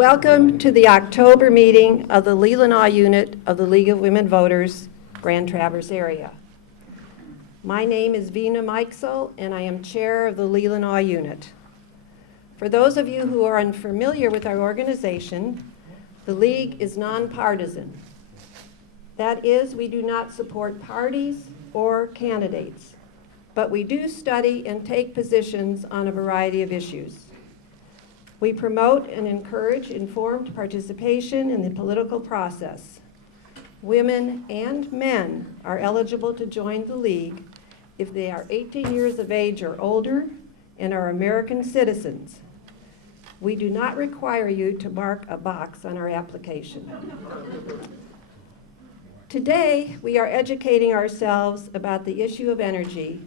Welcome to the October meeting of the Leelanau Unit of the League of Women Voters, Grand Traverse area. My name is Vina Meixel, and I am chair of the Leelanau Unit. For those of you who are unfamiliar with our organization, the League is nonpartisan. That is, we do not support parties or candidates, but we do study and take positions on a variety of issues. We promote and encourage informed participation in the political process. Women and men are eligible to join the League if they are 18 years of age or older and are American citizens. We do not require you to mark a box on our application. Today, we are educating ourselves about the issue of energy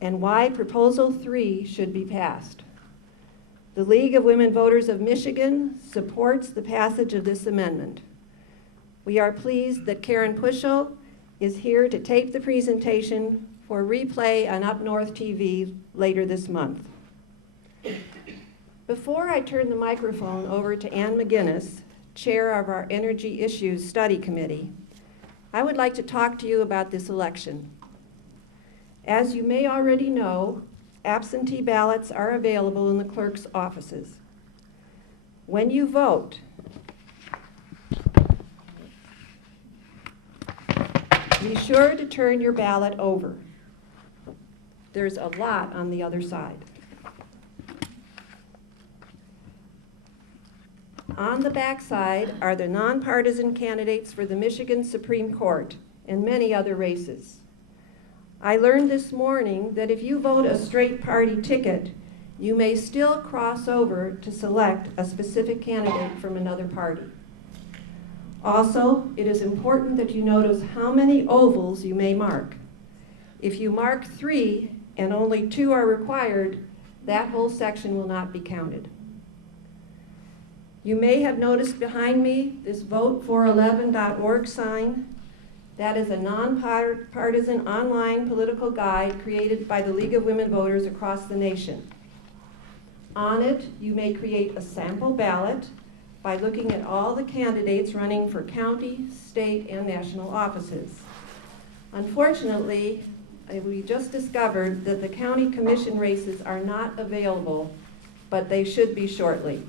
and why Proposal 3 should be passed. The League of Women Voters of Michigan supports the passage of this amendment. We are pleased that Karen Puschel is here to tape the presentation for replay on Up North TV later this month. Before I turn the microphone over to Ann McGinnis, chair of our Energy Issues Study Committee, I would like to talk to you about this election. As you may already know, absentee ballots are available in the clerk's offices. When you vote, be sure to turn your ballot over. There's a lot on the other side. On the back side are the nonpartisan candidates for the Michigan Supreme Court and many other races. I learned this morning that if you vote a straight party ticket, you may still cross over to select a specific candidate from another party. Also, it is important that you notice how many ovals you may mark. If you mark 3 and only 2 are required, that whole section will not be counted. You may have noticed behind me this vote411.org sign. That is a nonpartisan online political guide created by the League of Women Voters across the nation. On it, you may create a sample ballot by looking at all the candidates running for county, state, and national offices. Unfortunately, we just discovered that the county commission races are not available, but they should be shortly.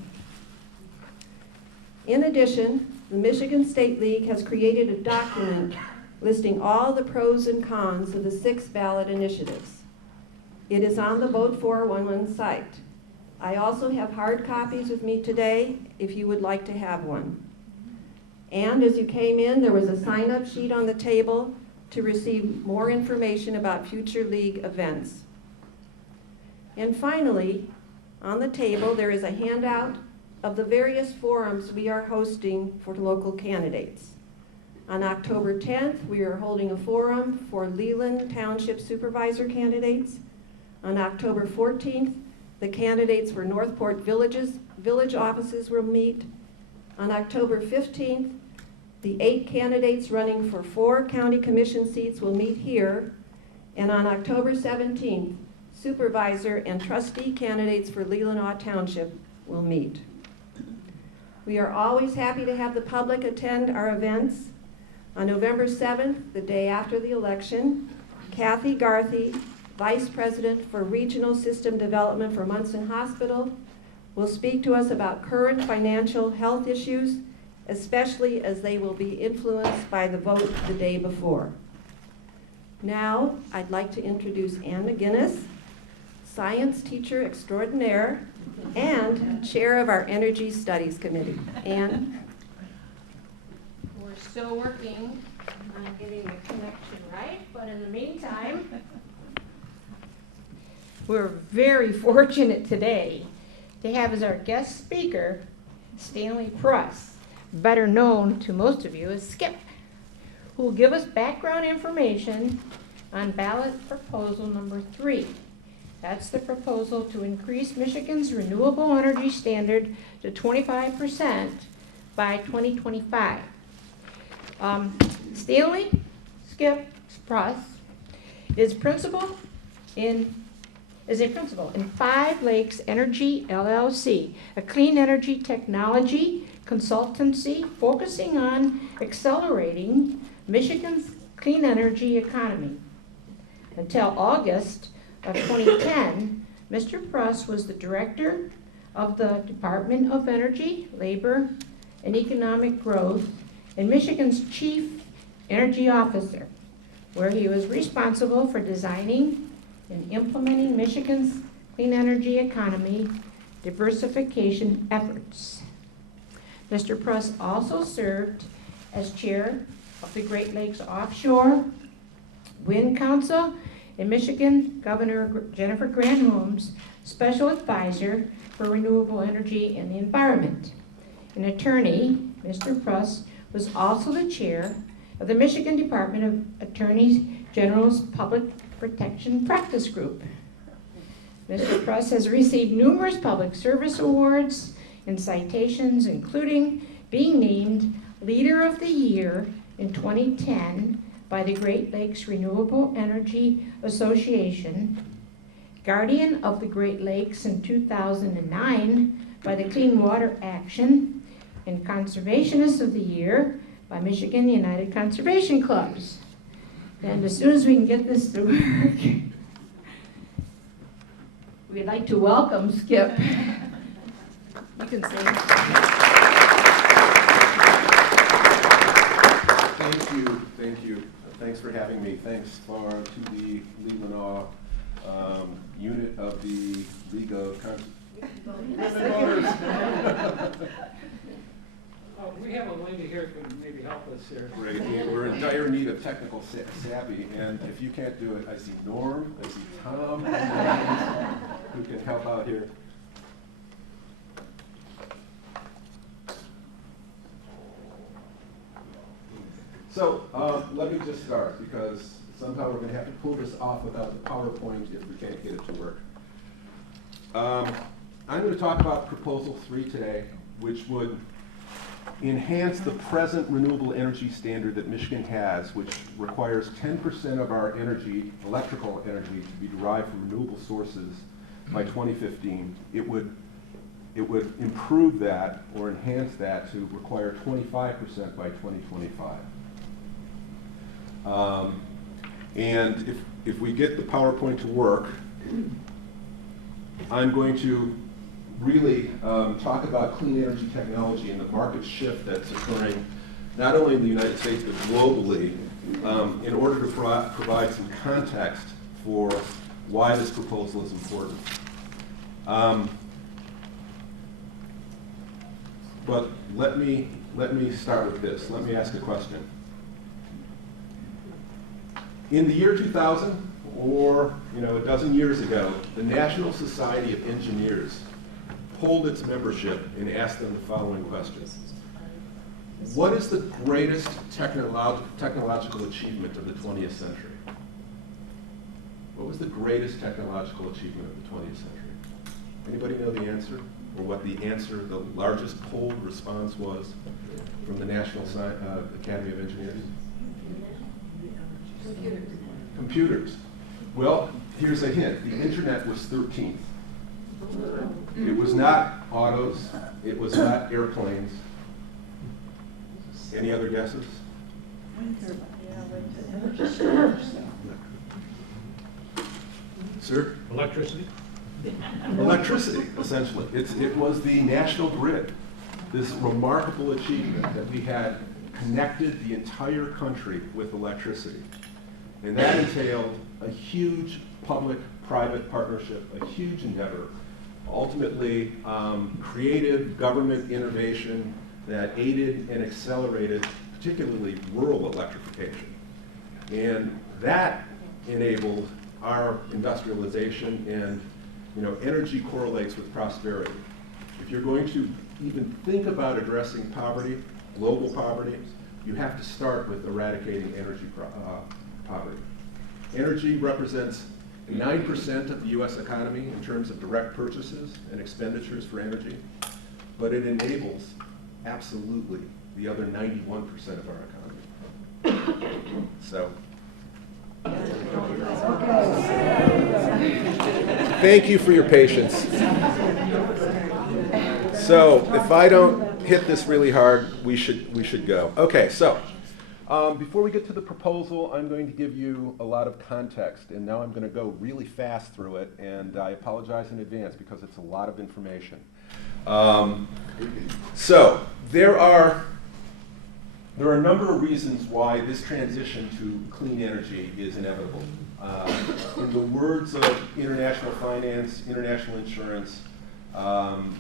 In addition, the Michigan State League has created a document listing all the pros and cons of the 6 ballot initiatives. It is on the Vote 411 site. I also have hard copies with me today if you would like to have one. And as you came in, there was a sign-up sheet on the table to receive more information about future League events. And finally, on the table, there is a handout of the various forums we are hosting for local candidates. On October 10th, we are holding a forum for Leland Township Supervisor candidates. On October 14th, the candidates for Northport Village offices will meet. On October 15th, the 8 candidates running for 4 county commission seats will meet here. And on October 17th, supervisor and trustee candidates for Leelanau Township will meet. We are always happy to have the public attend our events. On November 7th, the day after the election, Kathy Garthy, Vice President for Regional System Development for Munson Hospital, will speak to us about current financial health issues, especially as they will be influenced by the vote the day before. Now, I'd like to introduce Ann McGinnis, science teacher extraordinaire and chair of our Energy Studies Committee. Ann? We're still working on getting the connection right, but in the meantime, we're very fortunate today to have as our guest speaker Stanley Pruss, better known to most of you as Skip, who will give us background information on ballot proposal number 3. That's the proposal to increase Michigan's renewable energy standard to 25% by 2025. Stanley Skip Pruss is principal in is a principal in Five Lakes Energy LLC, a clean energy technology consultancy focusing on accelerating Michigan's clean energy economy. Until August of 2010, Mr. Pruss was the director of the Department of Energy, Labor, and Economic Growth and Michigan's chief energy officer, where he was responsible for designing and implementing Michigan's clean energy economy diversification efforts. Mr. Pruss also served as chair of the Great Lakes Offshore Wind Council and Michigan Governor Jennifer Granholm's special advisor for renewable energy and the environment. An attorney, Mr. Pruss was also the chair of the Michigan Department of Attorney General's Public Protection Practice Group. Mr. Pruss has received numerous public service awards and citations, including being named Leader of the Year in 2010 by the Great Lakes Renewable Energy Association, Guardian of the Great Lakes in 2009 by the Clean Water Action, and Conservationist of the Year by Michigan United Conservation Clubs. And as soon as we can get this to work, we'd like to welcome Skip. You can say it. Thank you. Thanks for having me. Thanks to the Leland unit of the League of Voters. We have a lady here who can maybe help us here. Great. We're in dire need of technical savvy, and if you can't do it, I see Norm, I see Tom, who can help out here. So let me just start, because somehow we're going to have to pull this off without the PowerPoint if we can't get it to work. I'm going to talk about Proposal 3 today, which would enhance the present renewable energy standard that Michigan has, which requires 10% of our energy, electrical energy, to be derived from renewable sources by 2015. It would improve that or enhance that to require 25% by 2025. And if we get the PowerPoint to work, I'm going to really talk about clean energy technology and the market shift that's occurring not only in the United States but globally, in order to provide some context for why this proposal is important. But let me start with this. Let me ask a question. In the year 2000, or a dozen years ago, the National Society of Engineers polled its membership and asked them the following questions. What is the greatest technological achievement of the 20th century? What was the greatest technological achievement of the 20th century? Anybody know the answer? Or what the answer, the largest polled response was from the National Academy of Engineers? Computers. Well, here's a hint. The internet was 13th. It was not autos. It was not airplanes. Any other guesses? Sir? Electricity? Electricity, essentially. It was the national grid, this remarkable achievement that we had connected the entire country with electricity. And that entailed a huge public-private partnership, a huge endeavor, ultimately creative government innovation that aided and accelerated particularly rural electrification. And that enabled our industrialization, and energy correlates with prosperity. If you're going to even think about addressing poverty, global poverty, you have to start with eradicating energy poverty. Energy represents 9% of the U.S. economy in terms of direct purchases and expenditures for energy, but it enables absolutely the other 91% of our economy. So Thank you for your patience. So if I don't hit this really hard, we should go. Okay, so before we get to the proposal, I'm going to give you a lot of context, and now I'm going to go really fast through it, and I apologize in advance because it's a lot of information. So there are a number of reasons why this transition to clean energy is inevitable. In the words of international finance, international insurance,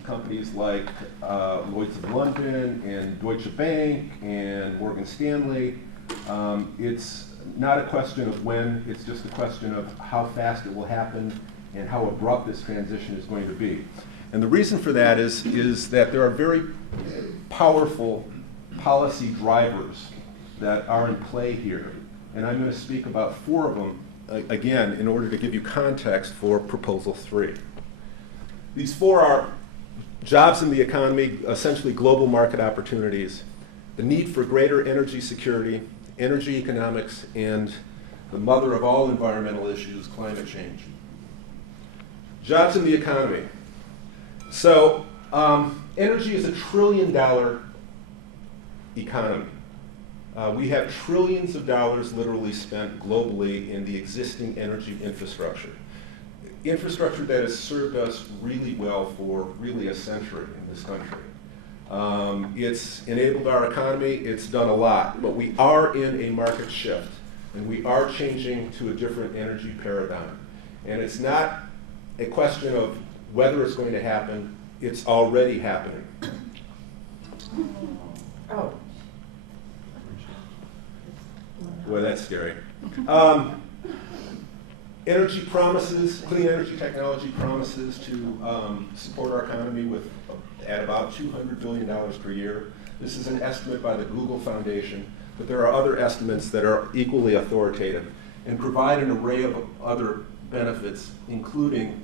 companies like Lloyd's of London and Deutsche Bank and Morgan Stanley, it's not a question of when, it's just a question of how fast it will happen and how abrupt this transition is going to be. And the reason for that is that there are very powerful policy drivers that are in play here. And I'm going to speak about 4 of them, again, in order to give you context for Proposal 3. These 4 are jobs in the economy, essentially global market opportunities, the need for greater energy security, energy economics, and the mother of all environmental issues, climate change. Jobs in the economy. So energy is a $1 trillion economy. We have trillions of dollars literally spent globally in the existing energy infrastructure. Infrastructure that has served us really well for really a century in this country. It's enabled our economy, it's done a lot, but we are in a market shift, and we are changing to a different energy paradigm. And it's not a question of whether it's going to happen, it's already happening. Oh. Boy, that's scary. Energy promises, clean energy technology promises to support our economy at about $200 billion per year. This is an estimate by the Google Foundation, but there are other estimates that are equally authoritative and provide an array of other benefits, including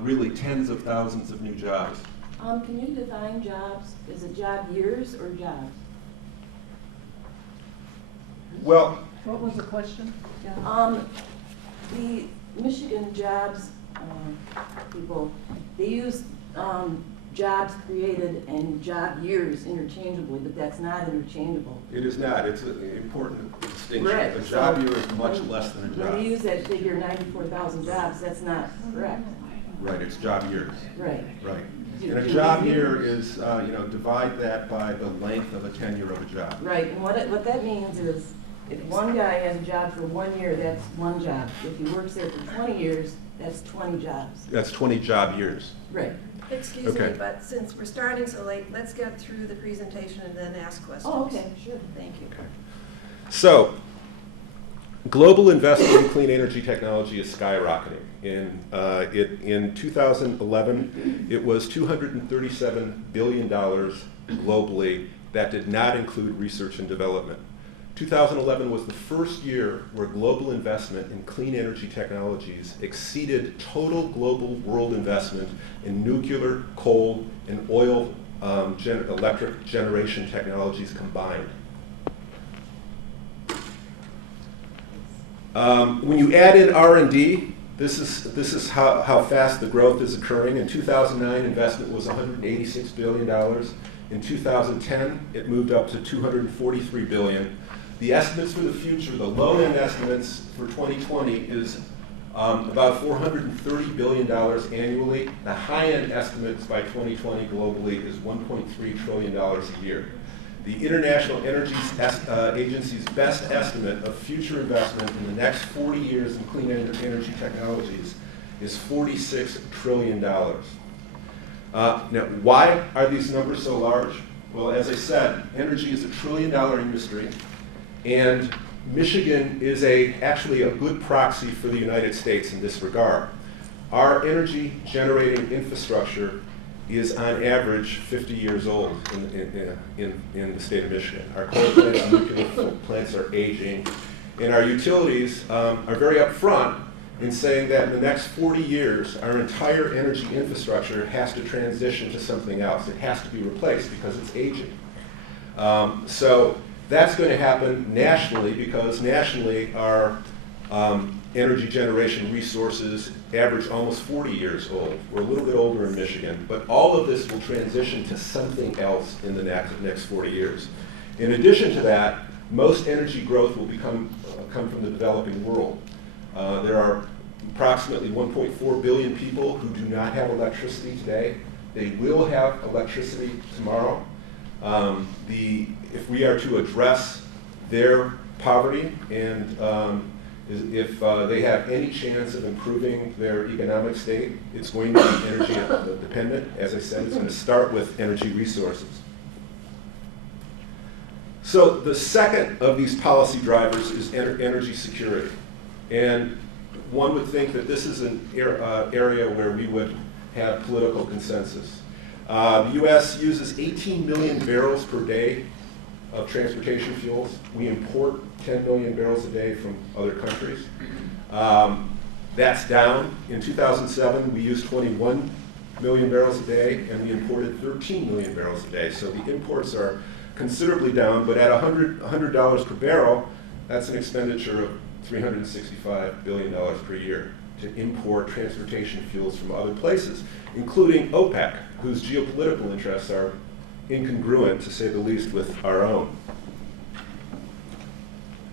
really tens of thousands of new jobs. Can you define jobs? Is it job years or jobs? Well, What was the question? The Michigan jobs people, they use jobs created and job years interchangeably, but that's not interchangeable. it is not. It's an important distinction. Correct. A job year is much less than a When they job. use that figure 94,000 jobs, that's not correct. Right, it's job years. Right. Right. And a job year is, divide that by the length of a tenure of a job. Right, and what that means is if one guy has a job for 1 year, that's one job. If he works there for 20 years, that's 20 jobs. That's 20 job years. Right. Excuse Okay. me, but since we're starting so late, let's get through the presentation and then ask questions. Oh, okay, sure. Thank you. So, global investment in clean energy technology is skyrocketing. In 2011, it was $237 billion globally. That did not include research and development. 2011 was the first year where global investment in clean energy technologies exceeded total global world investment in nuclear, coal, and oil electric generation technologies combined. When you add in R&D, this is how fast the growth is occurring. In 2009, investment was $186 billion. In 2010, it moved up to $243 billion. The estimates for the future, the low-end estimates for 2020 is about $430 billion annually. The high-end estimates by 2020 globally is $1.3 trillion a year. The International Energy Agency's best estimate of future investment in the next 40 years in clean energy technologies is $46 trillion. Now, why are these numbers so large? Well, as I said, energy is a $1 trillion industry, and Michigan is actually a good proxy for the United States in this regard. Our energy generating infrastructure is on average 50 years old in the state of Michigan. Our coal plants and nuclear plants are aging, and our utilities are very upfront in saying that in the next 40 years, our entire energy infrastructure has to transition to something else. It has to be replaced because it's aging. So that's going to happen nationally because nationally our Energy generation resources average almost 40 years old. We're a little bit older in Michigan, but all of this will transition to something else in the next 40 years. In addition to that, most energy growth will come from the developing world. There are approximately 1.4 billion people who do not have electricity today. They will have electricity tomorrow. If we are to address their poverty and if they have any chance of improving their economic state, it's going to be energy dependent. As I said, it's going to start with energy resources. So the second of these policy drivers is energy security. And one would think that this is an area where we would have political consensus. The U.S. uses 18 million barrels per day of transportation fuels. We import 10 million barrels a day from other countries. That's down. In 2007, we used 21 million barrels a day, and we imported 13 million barrels a day. So the imports are considerably down, but at $100 per barrel, that's an expenditure of $365 billion per year to import transportation fuels from other places, including OPEC, whose geopolitical interests are incongruent, to say the least, with our own.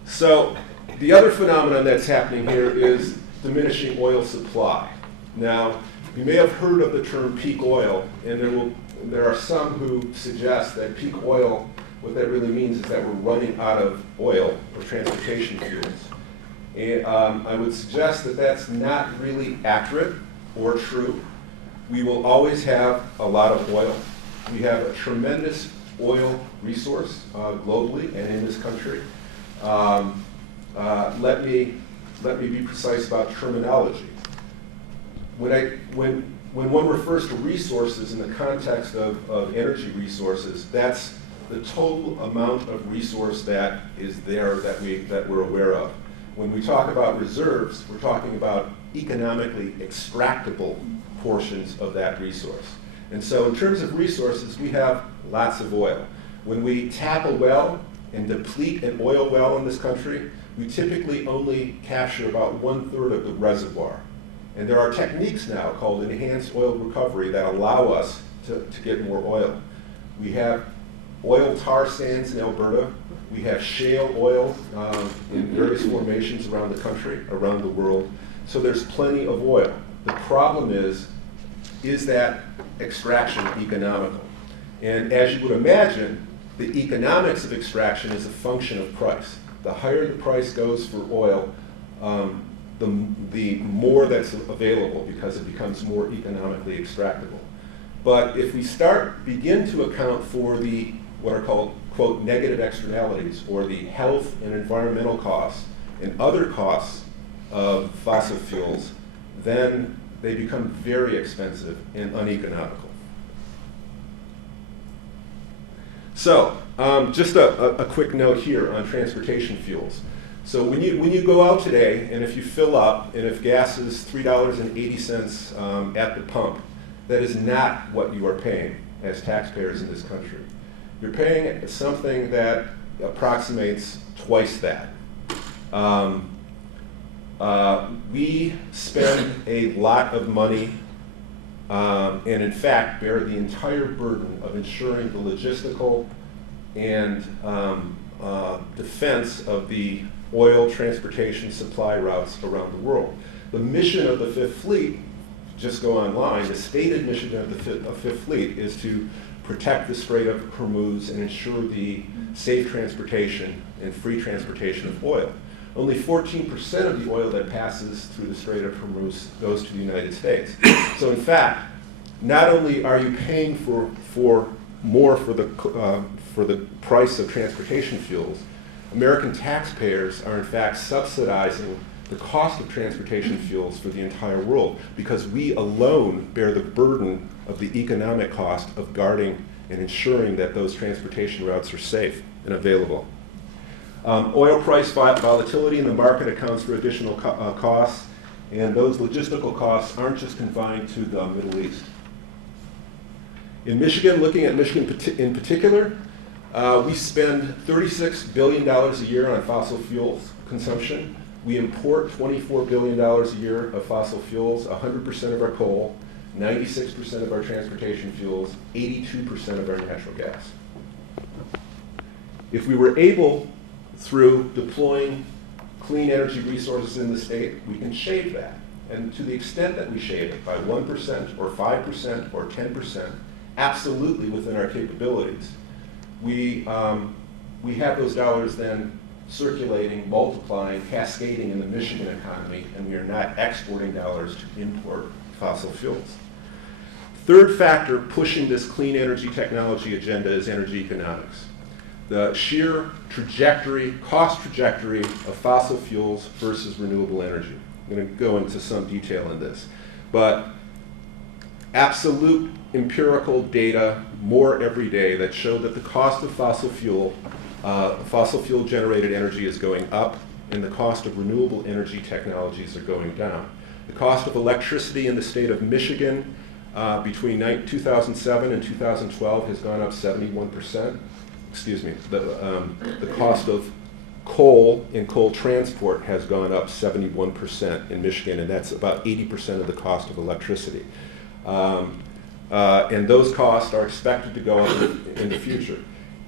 So the other phenomenon that's happening here is diminishing oil supply. Now, you may have heard of the term peak oil, and there are some who suggest that peak oil, what that really means is that we're running out of oil or transportation fuels. And I would suggest that that's not really accurate or true. We will always have a lot of oil. We have a tremendous oil resource globally and in this country. Let me be precise about terminology. When one refers to resources in the context of energy resources, that's the total amount of resource that is there that we're aware of. When we talk about reserves, we're talking about economically extractable portions of that resource. And so in terms of resources, we have lots of oil. When we tap a well and deplete an oil well in this country, we typically only capture about 1/3 of the reservoir. And there are techniques now called enhanced oil recovery that allow us to get more oil. We have oil tar sands in Alberta. We have shale oil in various formations around the country, around the world. So there's plenty of oil. The problem is that extraction economical? And as you would imagine, the economics of extraction is a function of price. The higher the price goes for oil, the more that's available because it becomes more economically extractable. But if we begin to account for what are called, quote, negative externalities, or the health and environmental costs and other costs of fossil fuels, then they become very expensive and uneconomical. So, just a quick note here on transportation fuels. So when you go out today, and if you fill up, and if gas is $3.80 at the pump, that is not what you are paying as taxpayers in this country. You're paying something that approximates twice that. We spend a lot of money and in fact bear the entire burden of ensuring the logistical and defense of the oil transportation supply routes around the world. The mission of the Fifth Fleet, just go online, the stated mission of the Fifth Fleet is to protect the Strait of Hormuz and ensure the safe transportation and free transportation of oil. Only 14% of the oil that passes through the Strait of Hormuz goes to the United States. So in fact, not only are you paying for more for the price of transportation fuels, American taxpayers are in fact subsidizing the cost of transportation fuels for the entire world because we alone bear the burden of the economic cost of guarding and ensuring that those transportation routes are safe and available. Oil price volatility in the market accounts for additional costs, and those logistical costs aren't just confined to the Middle East. In Michigan, looking at Michigan in particular, we spend $36 billion a year on fossil fuels consumption. We import $24 billion a year of fossil fuels, 100% of our coal, 96% of our transportation fuels, 82% of our natural gas. If we were able, through deploying clean energy resources in the state, we can shave that. And to the extent that we shave it by 1% or 5% or 10%, absolutely within our capabilities, we have those dollars then circulating, multiplying, cascading in the Michigan economy, and we are not exporting dollars to import fossil fuels. Third factor pushing this clean energy technology agenda is energy economics. The sheer trajectory, cost trajectory of fossil fuels versus renewable energy. I'm going to go into some detail in this. But absolute empirical data, more every day, that show that the cost of fossil fuel generated energy is going up, and the cost of renewable energy technologies are going down. The cost of electricity in the state of Michigan between 2007 and 2012 has gone up 71%. Excuse me, the cost of coal and coal transport has gone up 71% in Michigan, and that's about 80% of the cost of electricity. And those costs are expected to go up in the future.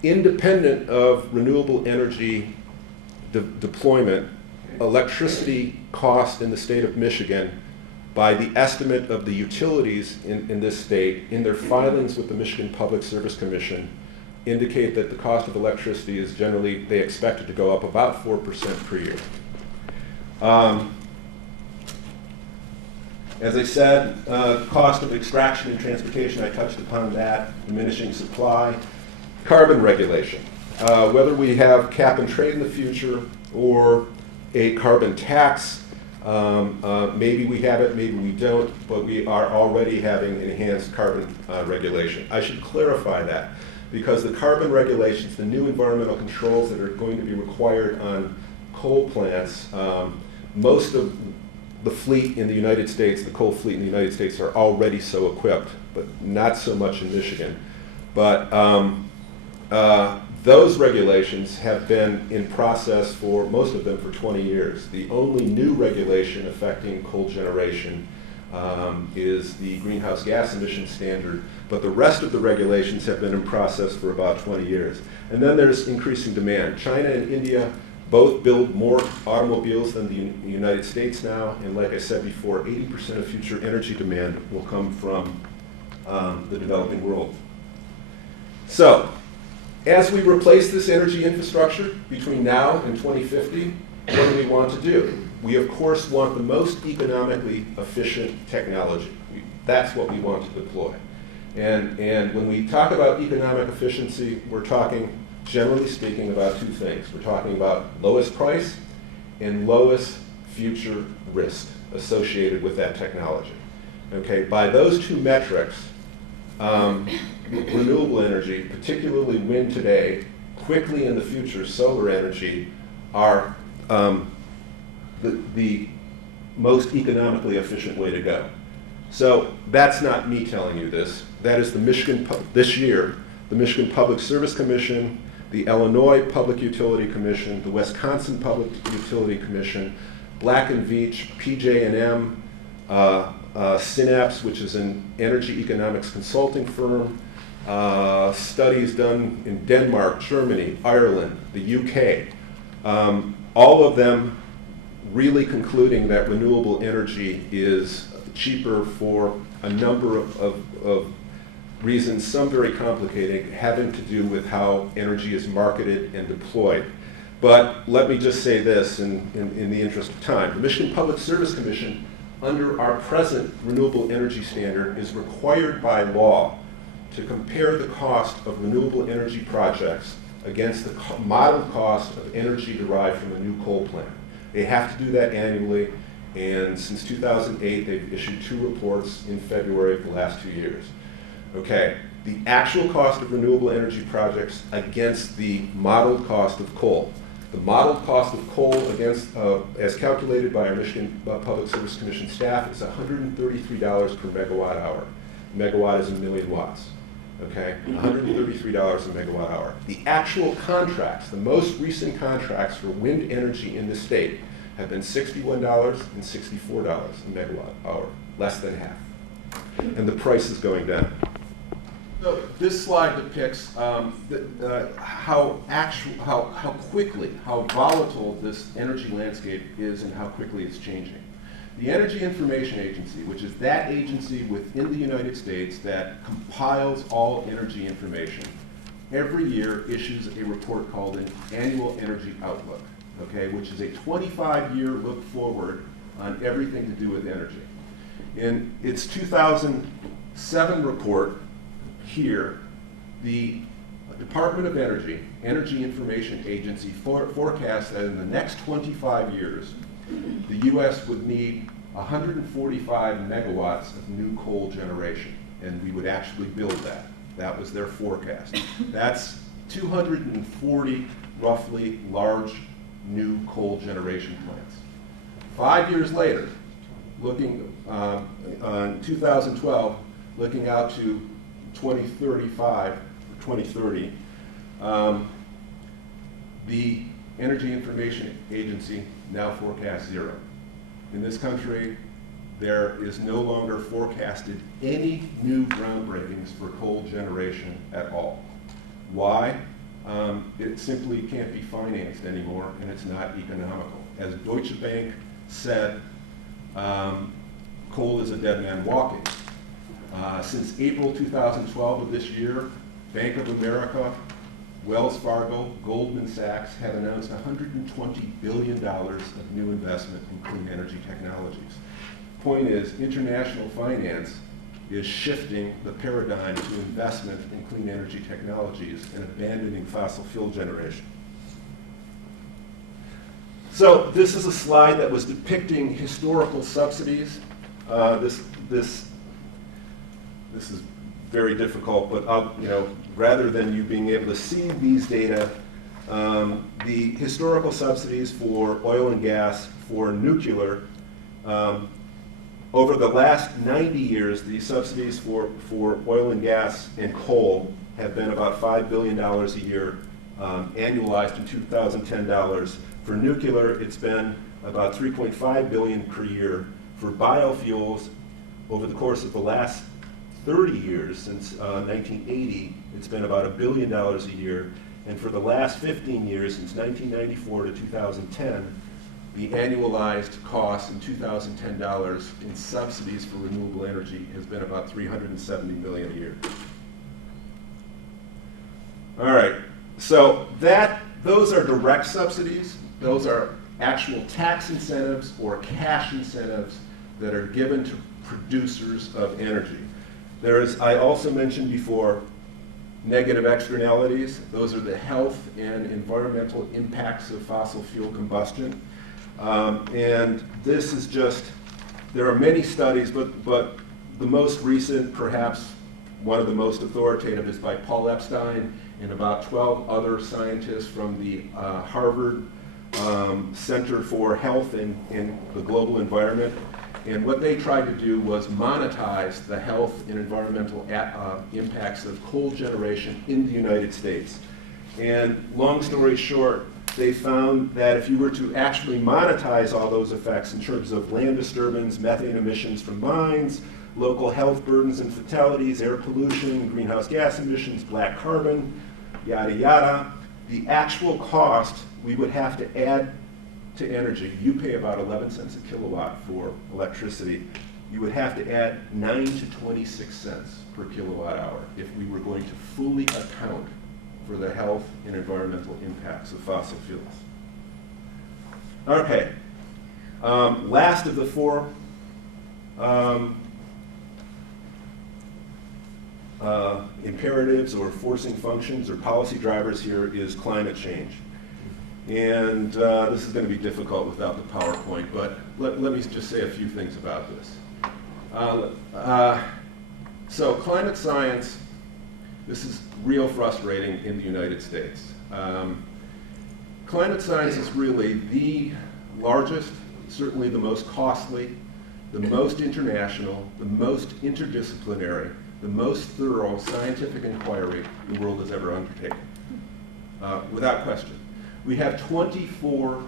Independent of renewable energy deployment, electricity cost in the state of Michigan, by the estimate of the utilities in this state, in their filings with the Michigan Public Service Commission, indicate that the cost of electricity is generally, they expect it to go up about 4% per year. As I said, cost of extraction and transportation, I touched upon that, diminishing supply, carbon regulation. Whether we have cap and trade in the future or a carbon tax, maybe we have it, maybe we don't, but we are already having enhanced carbon regulation. I should clarify that, because the carbon regulations, the new environmental controls that are going to be required on coal plants, most of the fleet in the United States, the coal fleet in the United States, are already so equipped, but not so much in Michigan. But those regulations have been in process for, most of them, for 20 years. The only new regulation affecting coal generation is the greenhouse gas emission standard, but the rest of the regulations have been in process for about 20 years. And then there's increasing demand. China and India both build more automobiles than the United States now, and like I said before, 80% of future energy demand will come from the developing world. So, as we replace this energy infrastructure between now and 2050, what do we want to do? We, of course, want the most economically efficient technology. That's what we want to deploy. And when we talk about economic efficiency, we're talking, generally speaking, about two things. We're talking about lowest price and lowest future risk associated with that technology. Okay, by those two metrics, renewable energy, particularly wind today, quickly in the future, solar energy, are the most economically efficient way to go. So that's not me telling you this. That is this year, the Michigan Public Service Commission, the Illinois Public Utility Commission, the Wisconsin Public Utility Commission, Black & Veatch, PJ&M, Synapse, which is an energy economics consulting firm, studies done in Denmark, Germany, Ireland, the UK, all of them really concluding that renewable energy is cheaper for a number of reasons, some very complicated, having to do with how energy is marketed and deployed. But let me just say this in the interest of time. The Michigan Public Service Commission, under our present renewable energy standard, is required by law to compare the cost of renewable energy projects against the modeled cost of energy derived from a new coal plant. They have to do that annually, and since 2008, they've issued 2 reports in February of the last 2 years. Okay, the actual cost of renewable energy projects against the modeled cost of coal. The modeled cost of coal against, as calculated by our Michigan Public Service Commission staff, is $133 per megawatt hour. Megawatt is 1,000,000 watts. Okay, $133 a megawatt hour. The actual contracts, the most recent contracts for wind energy in the state, have been $61 and $64 a megawatt hour, less than half. And the price is going down. So this slide depicts how quickly, how volatile this energy landscape is and how quickly it's changing. The Energy Information Agency, which is that agency within the United States that compiles all energy information, every year issues a report called an Annual Energy Outlook, okay, which is a 25-year look forward on everything to do with energy. In its 2007 report here, the Department of Energy, Energy Information Agency, forecasts that in the next 25 years, the U.S. would need 145 megawatts of new coal generation, and we would actually build that. That was their forecast. That's 240, roughly, large new coal generation plants. 5 years later, looking on 2012, looking out to 2035 or 2030, the Energy Information Agency now forecasts 0. In this country, there is no longer forecasted any new groundbreakings for coal generation at all. Why? It simply can't be financed anymore, and it's not economical. As Deutsche Bank said, coal is a dead man walking. Since April 2012 of this year, Bank of America, Wells Fargo, Goldman Sachs have announced $120 billion of new investment in clean energy technologies. Point is, international finance is shifting the paradigm to investment in clean energy technologies and abandoning fossil fuel generation. So this is a slide that was depicting historical subsidies. This is very difficult, but rather than you being able to see these data, the historical subsidies for oil and gas, for nuclear, over the last 90 years, the subsidies for oil and gas and coal have been about $5 billion a year, annualized in 2010 dollars. For nuclear, it's been about $3.5 billion per year. For biofuels, over the course of the last 30 years, since 1980, it's been about $1 billion a year. And for the last 15 years, since 1994 to 2010, the annualized cost in 2010 dollars in subsidies for renewable energy has been about $370 million a year. All right, so those are direct subsidies. Those are actual tax incentives or cash incentives that are given to producers of energy. I also mentioned before, negative externalities. Those are the health and environmental impacts of fossil fuel combustion. And this is just, there are many studies, but the most recent, perhaps one of the most authoritative, is by Paul Epstein and about 12 other scientists from the Harvard Center for Health and the Global Environment. And what they tried to do was monetize the health and environmental impacts of coal generation in the United States. And long story short, they found that if you were to actually monetize all those effects in terms of land disturbance, methane emissions from mines, local health burdens and fatalities, air pollution, greenhouse gas emissions, black carbon, yada yada, the actual cost we would have to add to energy, you pay about 11 cents a kilowatt for electricity, you would have to add 9 to 26 cents per kilowatt hour if we were going to fully account for the health and environmental impacts of fossil fuels. Okay, last of the four imperatives or forcing functions or policy drivers here is climate change. And this is going to be difficult without the PowerPoint, but let me just say a few things about this. So climate science, this is real frustrating in the United States. Climate science is really the largest, certainly the most costly, the most international, the most interdisciplinary, the most thorough scientific inquiry the world has ever undertaken, without question. We have 24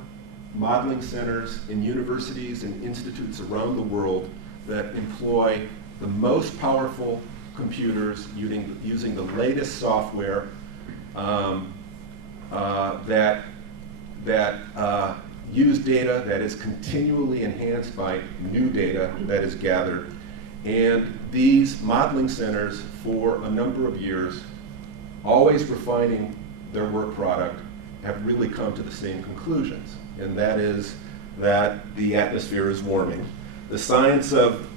modeling centers in universities and institutes around the world that employ the most powerful computers using the latest software that use data that is continually enhanced by new data that is gathered. And these modeling centers, for a number of years, always refining their work product, have really come to the same conclusions. And that is that the atmosphere is warming. The science of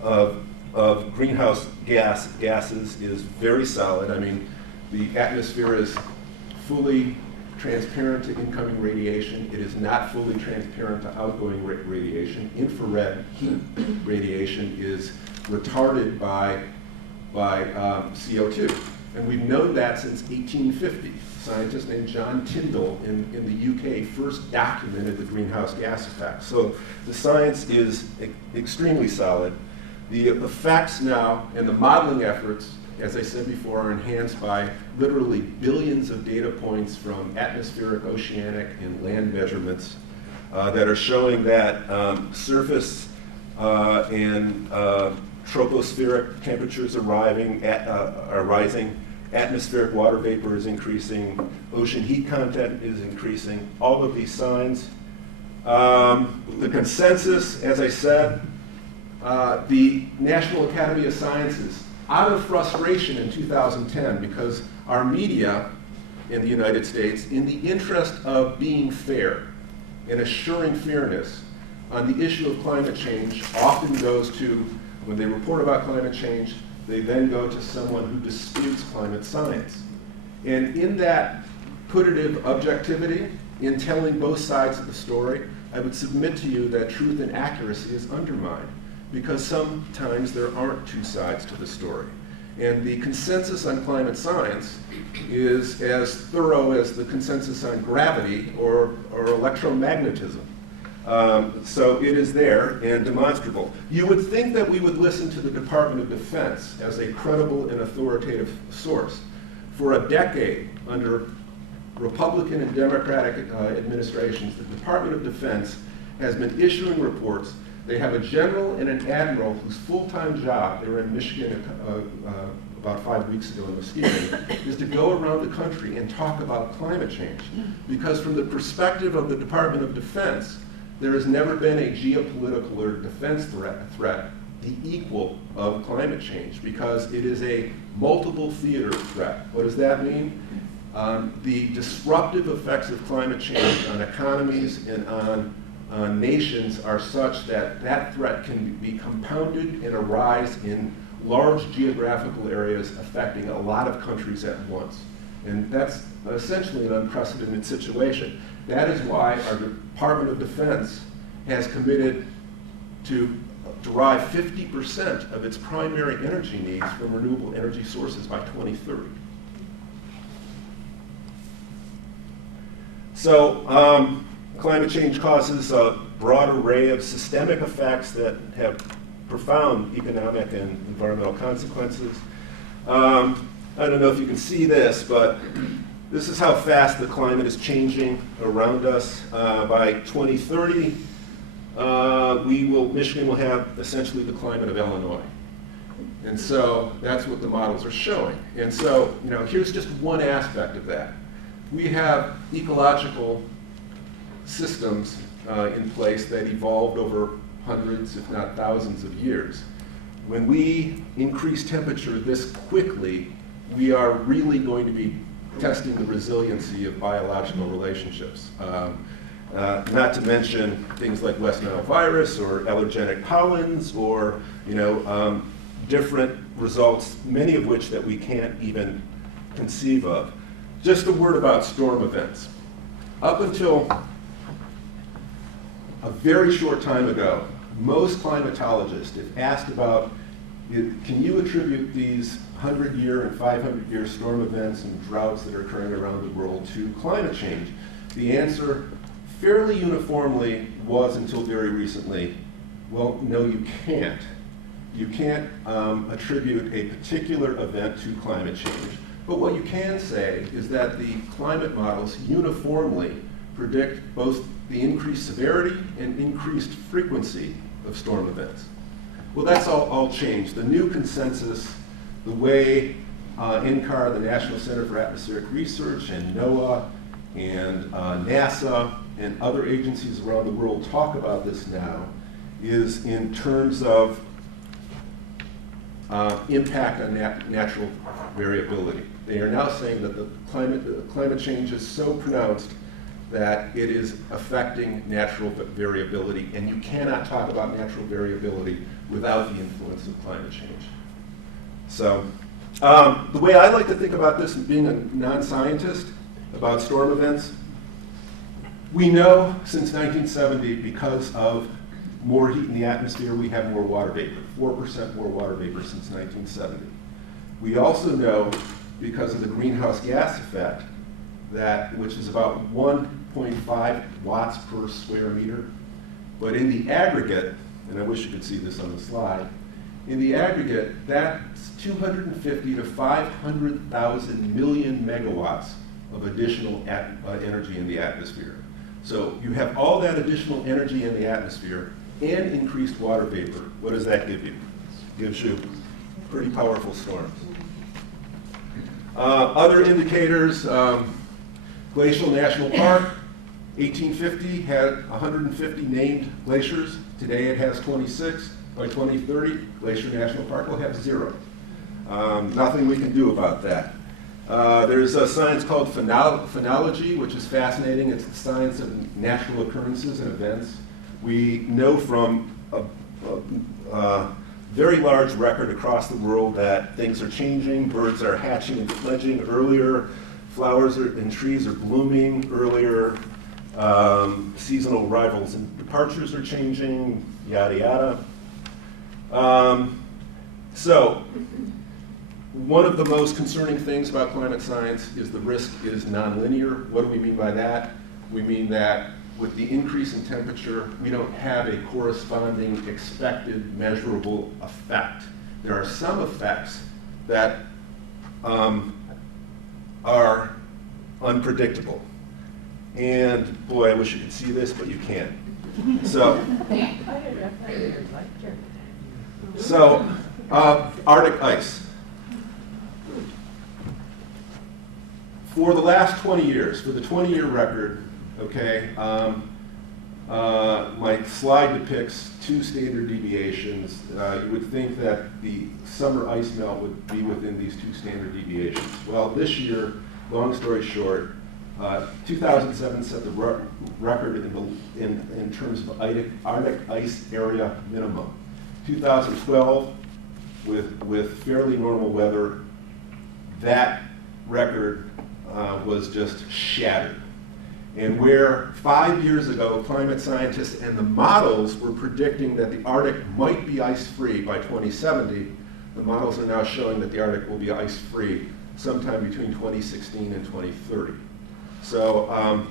greenhouse gases is very solid. I mean, the atmosphere is fully transparent to incoming radiation. It is not fully transparent to outgoing radiation. Infrared heat radiation is retarded by CO2. And we've known that since 1850. A scientist named John Tyndall in the UK first documented the greenhouse gas effect. So the science is extremely solid. The effects now and the modeling efforts, as I said before, are enhanced by literally billions of data points from atmospheric, oceanic, and land measurements that are showing that surface and tropospheric temperatures are rising, atmospheric water vapor is increasing, ocean heat content is increasing, all of these signs. The consensus, as I said, the National Academy of Sciences, out of frustration in 2010, because our media in the United States, in the interest of being fair and assuring fairness on the issue of climate change, often goes to, when they report about climate change, they then go to someone who disputes climate science. And in that putative objectivity, in telling both sides of the story, I would submit to you that truth and accuracy is undermined, because sometimes there aren't two sides to the story. And the consensus on climate science is as thorough as the consensus on gravity or electromagnetism. So it is there and demonstrable. You would think that we would listen to the Department of Defense as a credible and authoritative source. For a decade, under Republican and Democratic administrations, the Department of Defense has been issuing reports. They have a general and an admiral whose full-time job, they were in Michigan about 5 weeks ago in Muskegon, is to go around the country and talk about climate change. Because from the perspective of the Department of Defense, there has never been a geopolitical or defense threat the equal of climate change, because it is a multiple theater threat. What does that mean? The disruptive effects of climate change on economies and on nations are such that that threat can be compounded and arise in large geographical areas affecting a lot of countries at once. And that's essentially an unprecedented situation. That is why our Department of Defense has committed to derive 50% of its primary energy needs from renewable energy sources by 2030. So climate change causes a broad array of systemic effects that have profound economic and environmental consequences. I don't know if you can see this, but this is how fast the climate is changing around us. By 2030, Michigan will have essentially the climate of Illinois. And so that's what the models are showing. And so, here's just one aspect of that. We have ecological systems in place that evolved over hundreds, if not thousands of years. When we increase temperature this quickly, we are really going to be testing the resiliency of biological relationships. Not to mention things like West Nile virus or allergenic pollens or different results, many of which that we can't even conceive of. Just a word about storm events. Up until a very short time ago, most climatologists, if asked about, can you attribute these 100-year and 500-year storm events and droughts that are occurring around the world to climate change, the answer fairly uniformly was, until very recently, well, no, you can't. You can't attribute a particular event to climate change. But what you can say is that the climate models uniformly predict both the increased severity and increased frequency of storm events. Well, that's all changed. The new consensus, the way NCAR, the National Center for Atmospheric Research, and NOAA, and NASA, and other agencies around the world talk about this now, is in terms of impact on natural variability. They are now saying that the climate change is so pronounced that it is affecting natural variability, and you cannot talk about natural variability without the influence of climate change. So, the way I like to think about this, being a non-scientist, about storm events, we know since 1970, because of more heat in the atmosphere, we have more water vapor, 4% more water vapor since 1970. We also know, because of the greenhouse gas effect, which is about 1.5 watts per square meter, but in the aggregate, and I wish you could see this on the slide, in the aggregate, that's 250 to 500,000 million megawatts of additional energy in the atmosphere. So you have all that additional energy in the atmosphere and increased water vapor. What does that give you? Gives you pretty powerful storms. Other indicators, Glacial National Park, 1850 had 150 named glaciers. Today it has 26. By 2030, Glacier National Park will have 0. Nothing we can do about that. There's a science called phenology, which is fascinating. It's the science of natural occurrences and events. We know from a very large record across the world that things are changing, birds are hatching and fledging earlier, flowers and trees are blooming earlier, seasonal arrivals and departures are changing, yada yada. So, one of the most concerning things about climate science is the risk is nonlinear. What do we mean by that? We mean that with the increase in temperature, we don't have a corresponding expected measurable effect. There are some effects that are unpredictable. And boy, I wish you could see this, but you can't. So, Arctic ice. For the last 20 years, for the 20-year record, okay, my slide depicts 2 standard deviations. You would think that the summer ice melt would be within these 2 standard deviations. Well, this year, long story short, 2007 set the record in terms of Arctic ice area minimum. 2012, with fairly normal weather, that record was just shattered. And where 5 years ago, climate scientists and the models were predicting that the Arctic might be ice-free by 2070, the models are now showing that the Arctic will be ice-free sometime between 2016 and 2030. So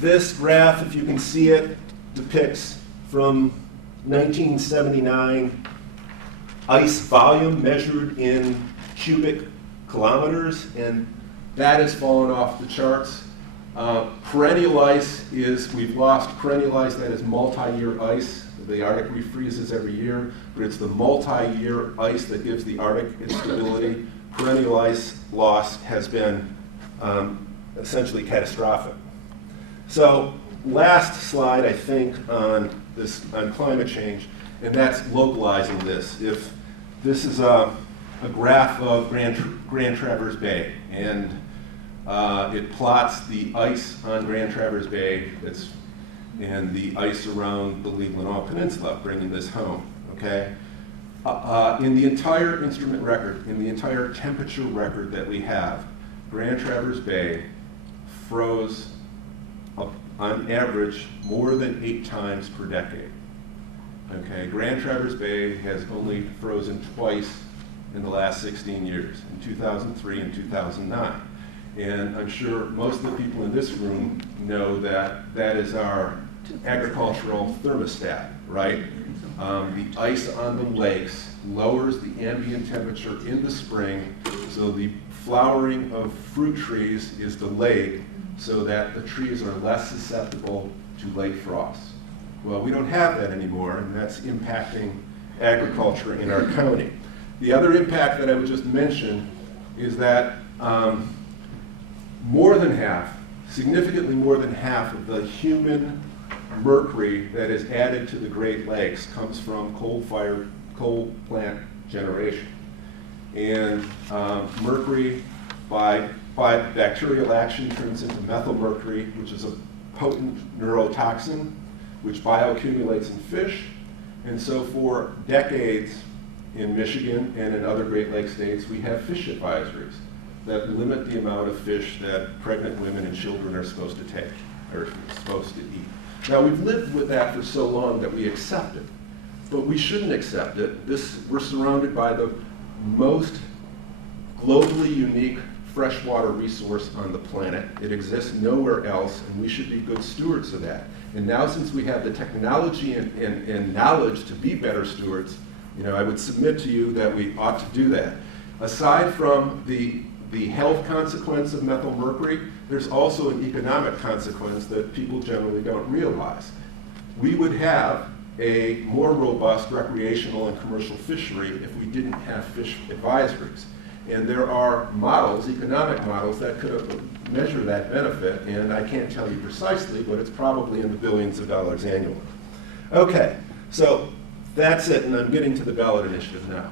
this graph, if you can see it, depicts from 1979 ice volume measured in cubic kilometers, and that has fallen off the charts. Perennial ice is, we've lost perennial ice, that is multi-year ice. The Arctic refreezes every year, but it's the multi-year ice that gives the Arctic its stability. Perennial ice loss has been essentially catastrophic. So last slide, I think, on climate change, and that's localizing this. If this is a graph of Grand Traverse Bay, and it plots the ice on Grand Traverse Bay and the ice around the Lee Peninsula, bringing this home, okay? In the entire instrument record, in the entire temperature record that we have, Grand Traverse Bay froze on average more than 8 times per decade. Okay, Grand Traverse Bay has only frozen twice in the last 16 years, in 2003 and 2009. And I'm sure most of the people in this room know that that is our agricultural thermostat, right? The ice on the lakes lowers the ambient temperature in the spring, so the flowering of fruit trees is delayed, so that the trees are less susceptible to late frosts. Well, we don't have that anymore, and that's impacting agriculture in our county. The other impact that I would just mention is that more than half, significantly more than half of the human mercury that is added to the Great Lakes comes from coal plant generation. And mercury, by bacterial action, turns into methylmercury, which is a potent neurotoxin, which bioaccumulates in fish. And so for decades in Michigan and in other Great Lakes states, we have fish advisories that limit the amount of fish that pregnant women and children are supposed to take, or supposed to eat. Now, we've lived with that for so long that we accept it, but we shouldn't accept it. We're surrounded by the most globally unique freshwater resource on the planet. It exists nowhere else, and we should be good stewards of that. And now, since we have the technology and knowledge to be better stewards, I would submit to you that we ought to do that. Aside from the health consequence of methylmercury, there's also an economic consequence that people generally don't realize. We would have a more robust recreational and commercial fishery if we didn't have fish advisories. And there are models, economic models, that could measure that benefit, and I can't tell you precisely, but it's probably in the billions of dollars annually. Okay, so that's it, and I'm getting to the ballot initiative now.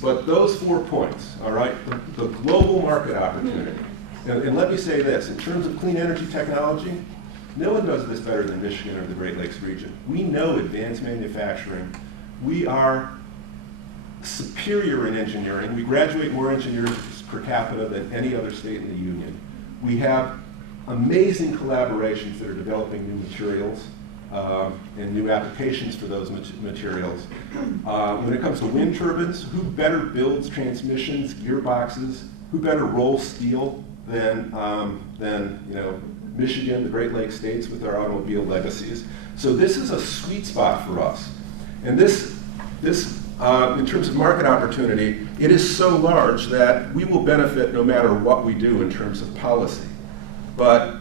But those 4 points, all right, the global market opportunity. And let me say this, in terms of clean energy technology, no one does this better than Michigan or the Great Lakes region. We know advanced manufacturing. We are superior in engineering. We graduate more engineers per capita than any other state in the union. We have amazing collaborations that are developing new materials and new applications for those materials. When it comes to wind turbines, who better builds transmissions, gearboxes? Who better rolls steel than Michigan, the Great Lakes states with our automobile legacies? So this is a sweet spot for us. And this in terms of market opportunity, it is so large that we will benefit no matter what we do in terms of policy. But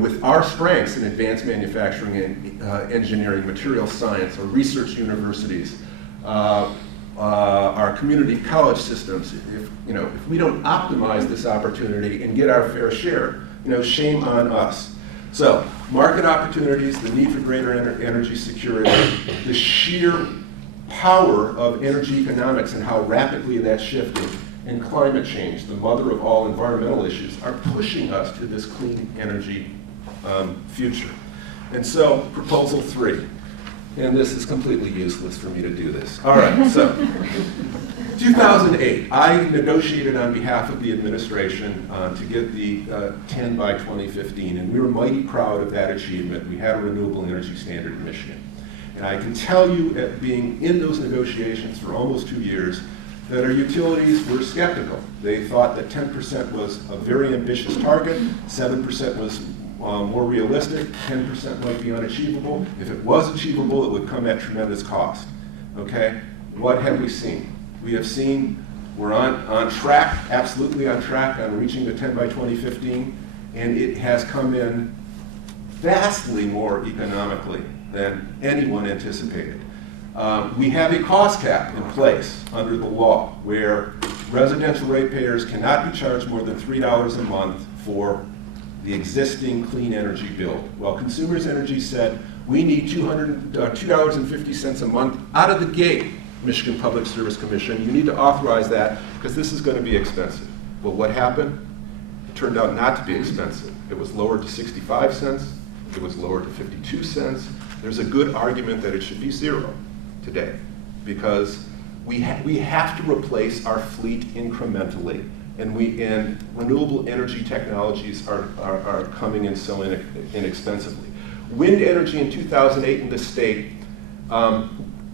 with our strengths in advanced manufacturing and engineering, material science, our research universities, our community college systems, if we don't optimize this opportunity and get our fair share, shame on us. So, market opportunities, the need for greater energy security, the sheer power of energy economics and how rapidly that's shifting, and climate change, the mother of all environmental issues, are pushing us to this clean energy future. And so, proposal 3, and this is completely useless for me to do this. All right, so 2008, I negotiated on behalf of the administration to get the 10 by 2015, and we were mighty proud of that achievement. We had a renewable energy standard in Michigan. And I can tell you, at being in those negotiations for almost 2 years, that our utilities were skeptical. They thought that 10% was a very ambitious target, 7% was more realistic, 10% might be unachievable. If it was achievable, it would come at tremendous cost. Okay? What have we seen? We have seen we're on track, absolutely on track on reaching the 10 by 2015, and it has come in vastly more economically than anyone anticipated. We have a cost cap in place under the law where residential ratepayers cannot be charged more than $3 a month for the existing clean energy bill. Well, Consumers Energy said, we need $2.50 a month out of the gate, Michigan Public Service Commission. You need to authorize that because this is going to be expensive. Well, what happened? It turned out not to be expensive. It was lowered to 65 cents. It was lowered to 52 cents. There's a good argument that it should be 0 today because we have to replace our fleet incrementally, and renewable energy technologies are coming in so inexpensively. Wind energy in 2008 in this state, a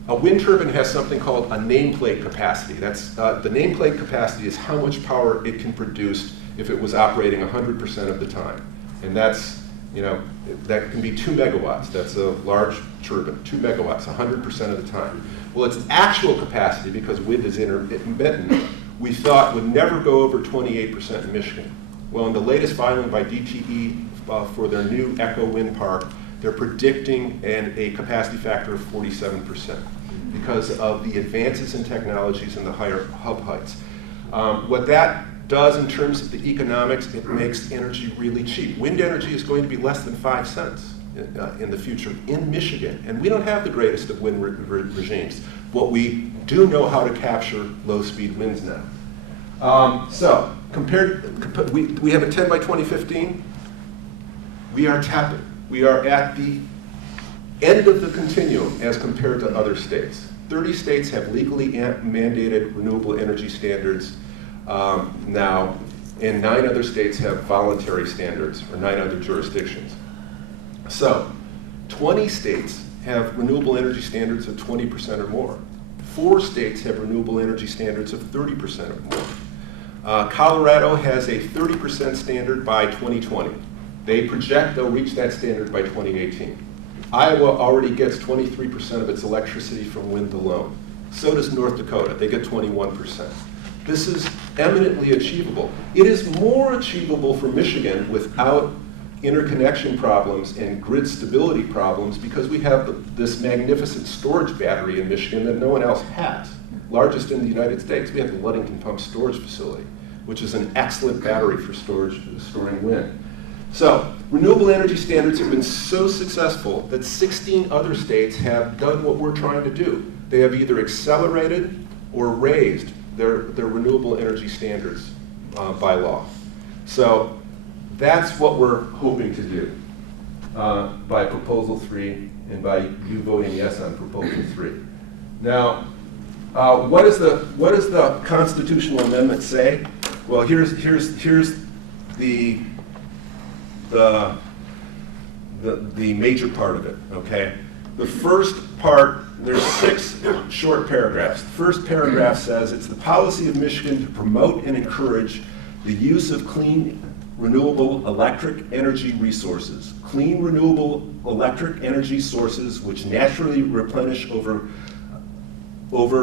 wind turbine has something called a nameplate capacity. That's the nameplate capacity is how much power it can produce if it was operating 100% of the time, and that's that can be 2 megawatts. That's a large turbine, 2 megawatts, 100% of the time. Well, its actual capacity, because wind is intermittent, we thought would never go over 28% in Michigan. Well, in the latest filing by DTE for their new Echo Wind Park, they're predicting a capacity factor of 47% because of the advances in technologies and the higher hub heights. What that does in terms of the economics, it makes energy really cheap. Wind energy is going to be less than 5 cents in the future in Michigan, and we don't have the greatest of wind regimes. What we do know how to capture low-speed winds now. So, we have a 10 by 2015. We are tapping. We are at the end of the continuum as compared to other states. 30 states have legally mandated renewable energy standards now, and 9 other states have voluntary standards, or 9 other jurisdictions. So, 20 states have renewable energy standards of 20% or more. 4 states have renewable energy standards of 30% or more. Colorado has a 30% standard by 2020. They project they'll reach that standard by 2018. Iowa already gets 23% of its electricity from wind alone. So does North Dakota. They get 21%. This is eminently achievable. It is more achievable for Michigan without interconnection problems and grid stability problems because we have this magnificent storage battery in Michigan that no one else has. Largest in the United States. We have the Ludington Pump Storage Facility, which is an excellent battery for storing wind. So, renewable energy standards have been so successful that 16 other states have done what we're trying to do. They have either accelerated or raised their renewable energy standards by law. So, that's what we're hoping to do by Proposal 3 and by you voting yes on Proposal 3. Now, what does the constitutional amendment say? Well, here's the major part of it, okay? The first part, there's 6 short paragraphs. The first paragraph says, it's the policy of Michigan to promote and encourage the use of clean, renewable electric energy resources. Clean, renewable electric energy sources which naturally replenish over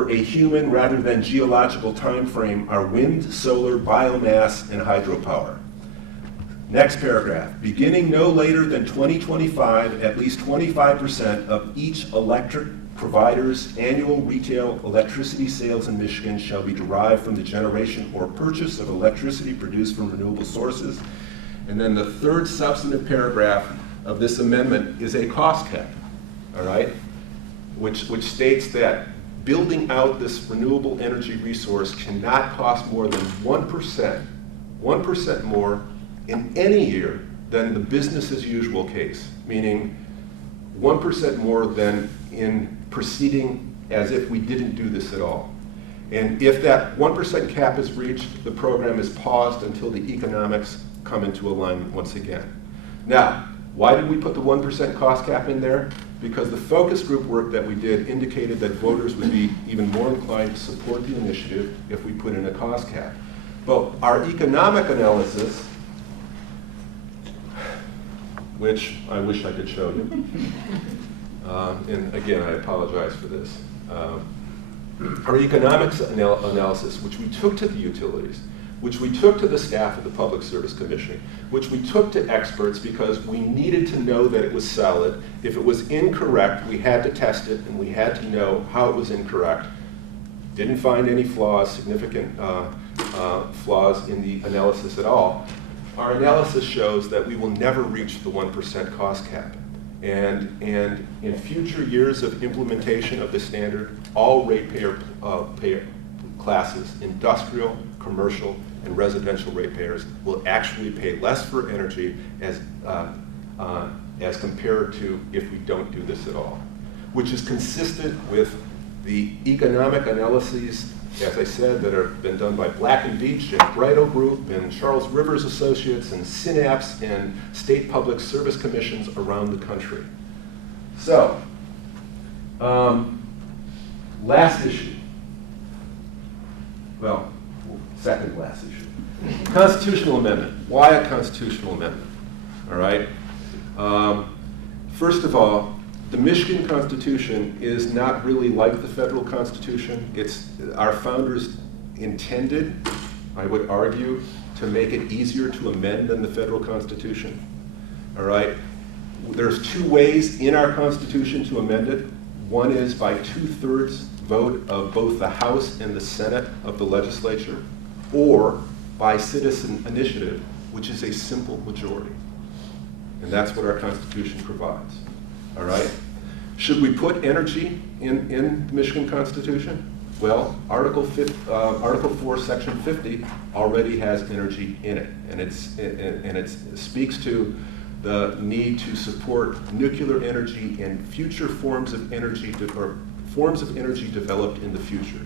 a human rather than geological time frame are wind, solar, biomass, and hydropower. Next paragraph, beginning no later than 2025, at least 25% of each electric provider's annual retail electricity sales in Michigan shall be derived from the generation or purchase of electricity produced from renewable sources. And then the third substantive paragraph of this amendment is a cost cap, all right, which states that building out this renewable energy resource cannot cost more than 1% more in any year than the business as usual case, meaning 1% more than in proceeding as if we didn't do this at all. And if that 1% cap is reached, the program is paused until the economics come into alignment once again. Now, why did we put the 1% cost cap in there? Because the focus group work that we did indicated that voters would be even more inclined to support the initiative if we put in a cost cap. But our economic analysis, which I wish I could show you, and again, I apologize for this. Our economics analysis, which we took to the utilities, which we took to the staff of the Public Service Commission, which we took to experts because we needed to know that it was solid. If it was incorrect, we had to test it, and we had to know how it was incorrect. Didn't find any flaws, significant flaws in the analysis at all. Our analysis shows that we will never reach the 1% cost cap. And in future years of implementation of the standard, all ratepayer classes, industrial, commercial, and residential ratepayers will actually pay less for energy as compared to if we don't do this at all, which is consistent with the economic analyses, as I said, that have been done by Black & Veatch and Gratiot Group and Charles Rivers Associates and Synapse and state public service commissions around the country. So, last issue. Well, second last issue. Constitutional amendment. Why a constitutional amendment? All right. First of all, the Michigan Constitution is not really like the federal Constitution. Our founders intended, I would argue, to make it easier to amend than the federal Constitution. All right? There's two ways in our Constitution to amend it. One is by 2/3 vote of both the House and the Senate of the legislature, or by citizen initiative, which is a simple majority. And that's what our Constitution provides. All right? Should we put energy in the Michigan Constitution? Well, Article 4, Section 50 already has energy in it, and it speaks to the need to support nuclear energy and future forms of energy developed in the future.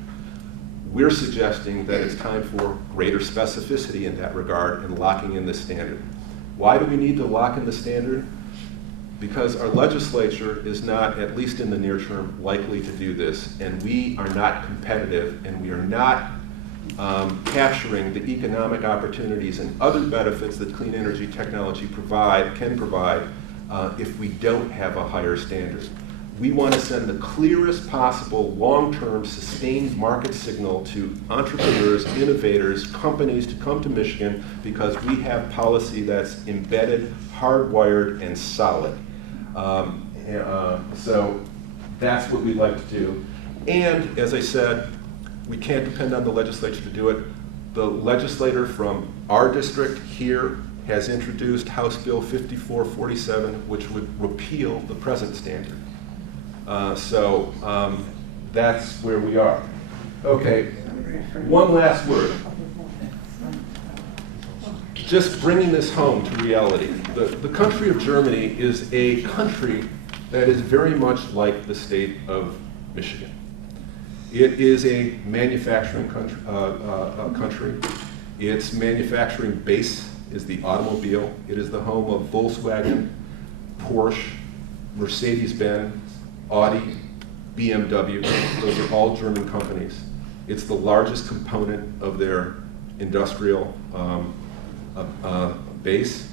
We're suggesting that it's time for greater specificity in that regard and locking in the standard. Why do we need to lock in the standard? Because our legislature is not, at least in the near term, likely to do this, and we are not competitive, and we are not capturing the economic opportunities and other benefits that clean energy technology can provide if we don't have a higher standard. We want to send the clearest possible long-term sustained market signal to entrepreneurs, innovators, companies to come to Michigan because we have policy that's embedded, hardwired, and solid. So that's what we'd like to do. And as I said, we can't depend on the legislature to do it. The legislator from our district here has introduced House Bill 5447, which would repeal the present standard. So that's where we are. Okay, one last word. Just bringing this home to reality. The country of Germany is a country that is very much like the state of Michigan. It is a manufacturing country. Its manufacturing base is the automobile. It is the home of Volkswagen, Porsche, Mercedes-Benz, Audi, BMW. Those are all German companies. It's the largest component of their industrial base,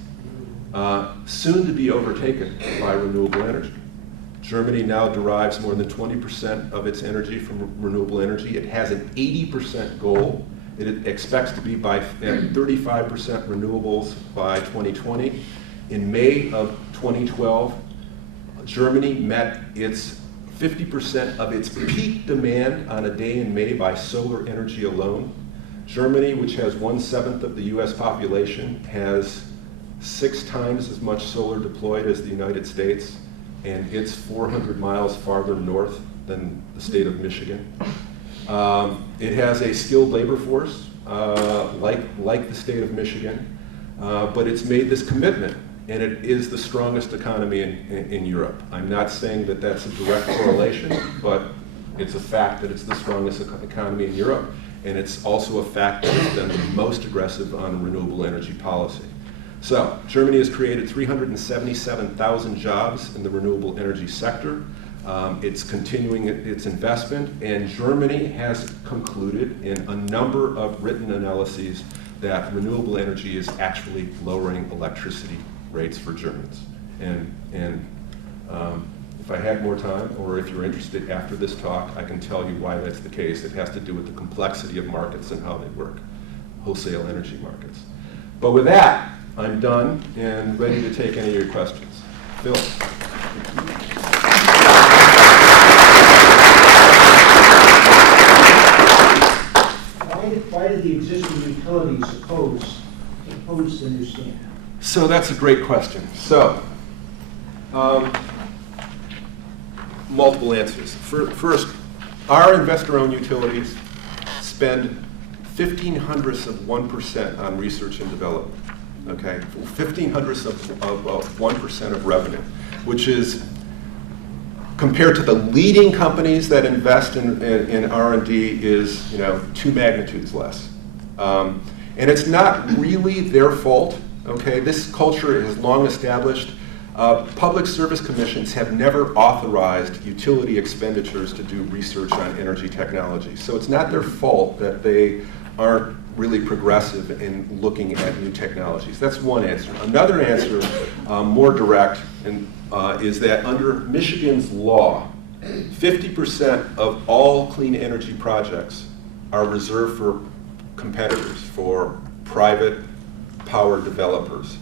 soon to be overtaken by renewable energy. Germany now derives more than 20% of its energy from renewable energy. It has an 80% goal. It expects to be by 35% renewables by 2020. In May of 2012, Germany met its 50% of its peak demand on a day in May by solar energy alone. Germany, which has 1/7 of the US population, has 6 times as much solar deployed as the United States, and it's 400 miles farther north than the state of Michigan. It has a skilled labor force, like the state of Michigan, but it's made this commitment, and it is the strongest economy in Europe. I'm not saying that that's a direct correlation, but it's a fact that it's the strongest economy in Europe, and it's also a fact that it's been the most aggressive on renewable energy policy. So, Germany has created 377,000 jobs in the renewable energy sector. It's continuing its investment, and Germany has concluded in a number of written analyses that renewable energy is actually lowering electricity rates for Germans. And if I had more time, or if you're interested after this talk, I can tell you why that's the case. It has to do with the complexity of markets and how they work, wholesale energy markets. But with that, I'm done and ready to take any of your questions. Bill. Why did the existing utilities oppose the new standard? So that's a great question. So, multiple answers. First, our investor-owned utilities spend 0.15% on research and development. Okay, 0.15% of revenue, which is compared to the leading companies that invest in R&D is 2 magnitudes less. And it's not really their fault. Okay, this culture is long established. Public service commissions have never authorized utility expenditures to do research on energy technology. So it's not their fault that they aren't really progressive in looking at new technologies. That's one answer. Another answer, more direct, is that under Michigan's law, 50% of all clean energy projects are reserved for competitors, for private power developers.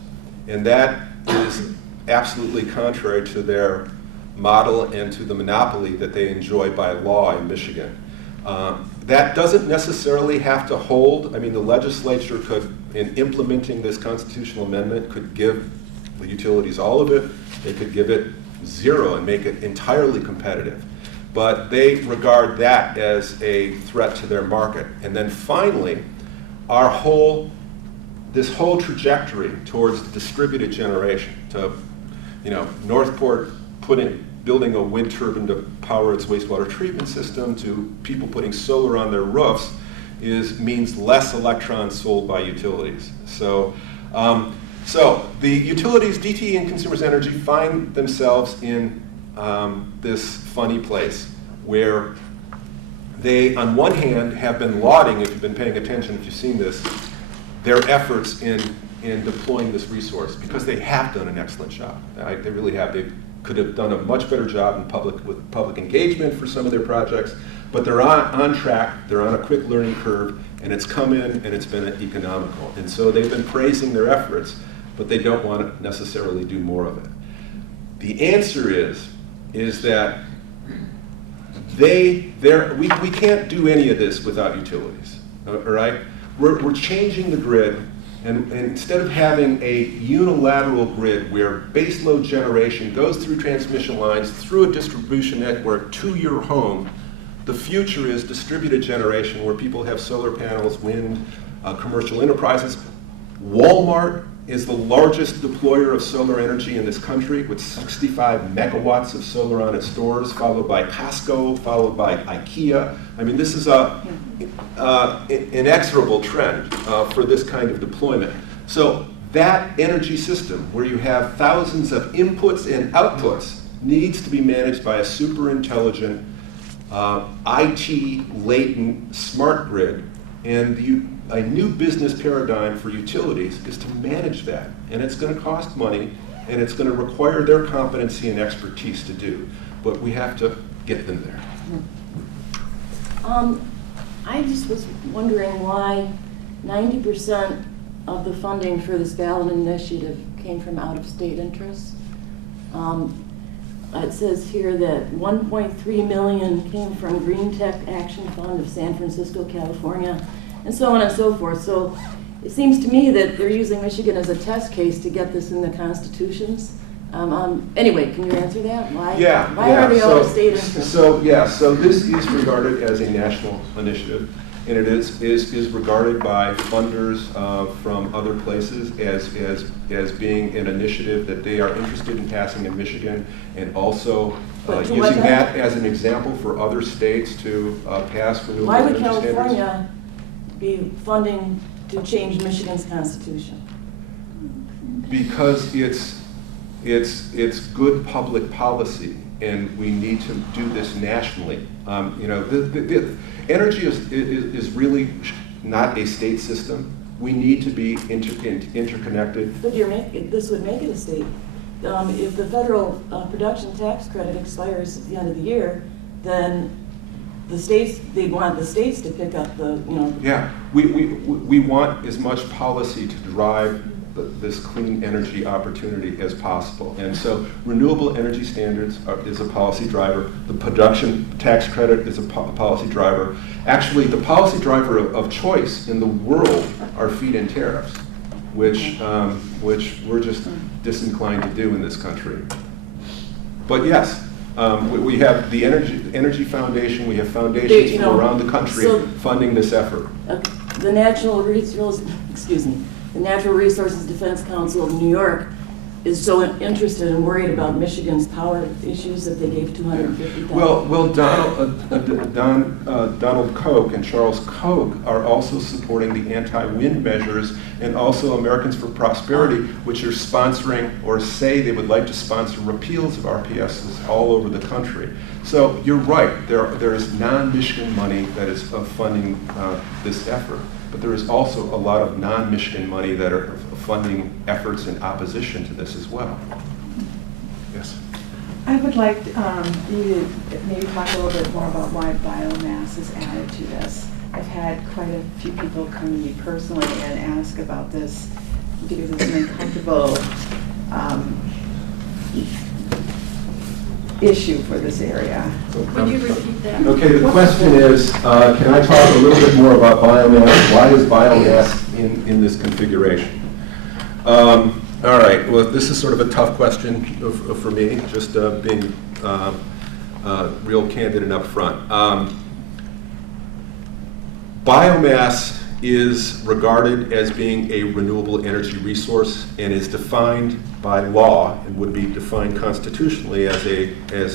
And that is absolutely contrary to their model and to the monopoly that they enjoy by law in Michigan. That doesn't necessarily have to hold. I mean, the legislature could, in implementing this constitutional amendment, could give the utilities all of it. They could give it zero and make it entirely competitive. But they regard that as a threat to their market. And then finally, this whole trajectory towards distributed generation, to Northport building a wind turbine to power its wastewater treatment system, to people putting solar on their roofs, means less electrons sold by utilities. So the utilities, DTE and Consumers Energy, find themselves in this funny place where they, on one hand, have been lauding, if you've been paying attention, if you've seen this, their efforts in deploying this resource, because they have done an excellent job. They really have. They could have done a much better job with public engagement for some of their projects, but they're on track, they're on a quick learning curve, and it's come in and it's been economical. And so they've been praising their efforts, but they don't want to necessarily do more of it. The answer is that we can't do any of this without utilities, all right? We're changing the grid, and instead of having a unilateral grid where baseload generation goes through transmission lines, through a distribution network to your home, the future is distributed generation where people have solar panels, wind, commercial enterprises. Walmart is the largest deployer of solar energy in this country, with 65 megawatts of solar on its stores, followed by Costco, followed by IKEA. I mean, this is an inexorable trend for this kind of deployment. So that energy system, where you have thousands of inputs and outputs, needs to be managed by a super intelligent, IT-latent smart grid. And a new business paradigm for utilities is to manage that. And it's going to cost money, and it's going to require their competency and expertise to do. But we have to get them there. I just was wondering why 90% of the funding for this ballot initiative came from out-of-state interests. It says here that $1.3 million came from Green Tech Action Fund of San Francisco, California, and so on and so forth. So it seems to me that they're using Michigan as a test case to get this in the constitutions. Anyway, can you answer that? Why are they out-of-state interests? So this is regarded as a national initiative, and it is regarded by funders from other places as being an initiative that they are interested in passing in Michigan, and also using that as an example for other states to pass renewable energy standards. Why would California be funding to change Michigan's constitution? Because it's good public policy, and we need to do this nationally. The energy is really not a state system. We need to be interconnected. But this would make it a state. If the federal production tax credit expires at the end of the year, then they want the states to pick up the. Yeah, we want as much policy to drive this clean energy opportunity as possible. And so renewable energy standards is a policy driver. The production tax credit is a policy driver. Actually, the policy driver of choice in the world are feed-in tariffs, which we're just disinclined to do in this country. But yes, we have the Energy Foundation, we have foundations from around the country funding this effort. The Natural Resources Defense Council of New York is so interested and worried about Michigan's power issues that they gave $250,000. Well, Donald Koch and Charles Koch are also supporting the anti-wind measures, and also Americans for Prosperity, which are sponsoring or say they would like to sponsor repeals of RPSs all over the country. So you're right, there is non-Michigan money that is funding this effort, but there is also a lot of non-Michigan money that are funding efforts in opposition to this as well. Yes? I would like you to maybe talk a little bit more about why biomass is added to this. I've had quite a few people come to me personally and ask about this, because it's an uncomfortable issue for this area. Would you repeat that? Okay, the question is, can I talk a little bit more about biomass? Why is biomass in this configuration? All right, well, this is sort of a tough question for me, just being real candid and upfront. Biomass is regarded as being a renewable energy resource and is defined by law and would be defined constitutionally as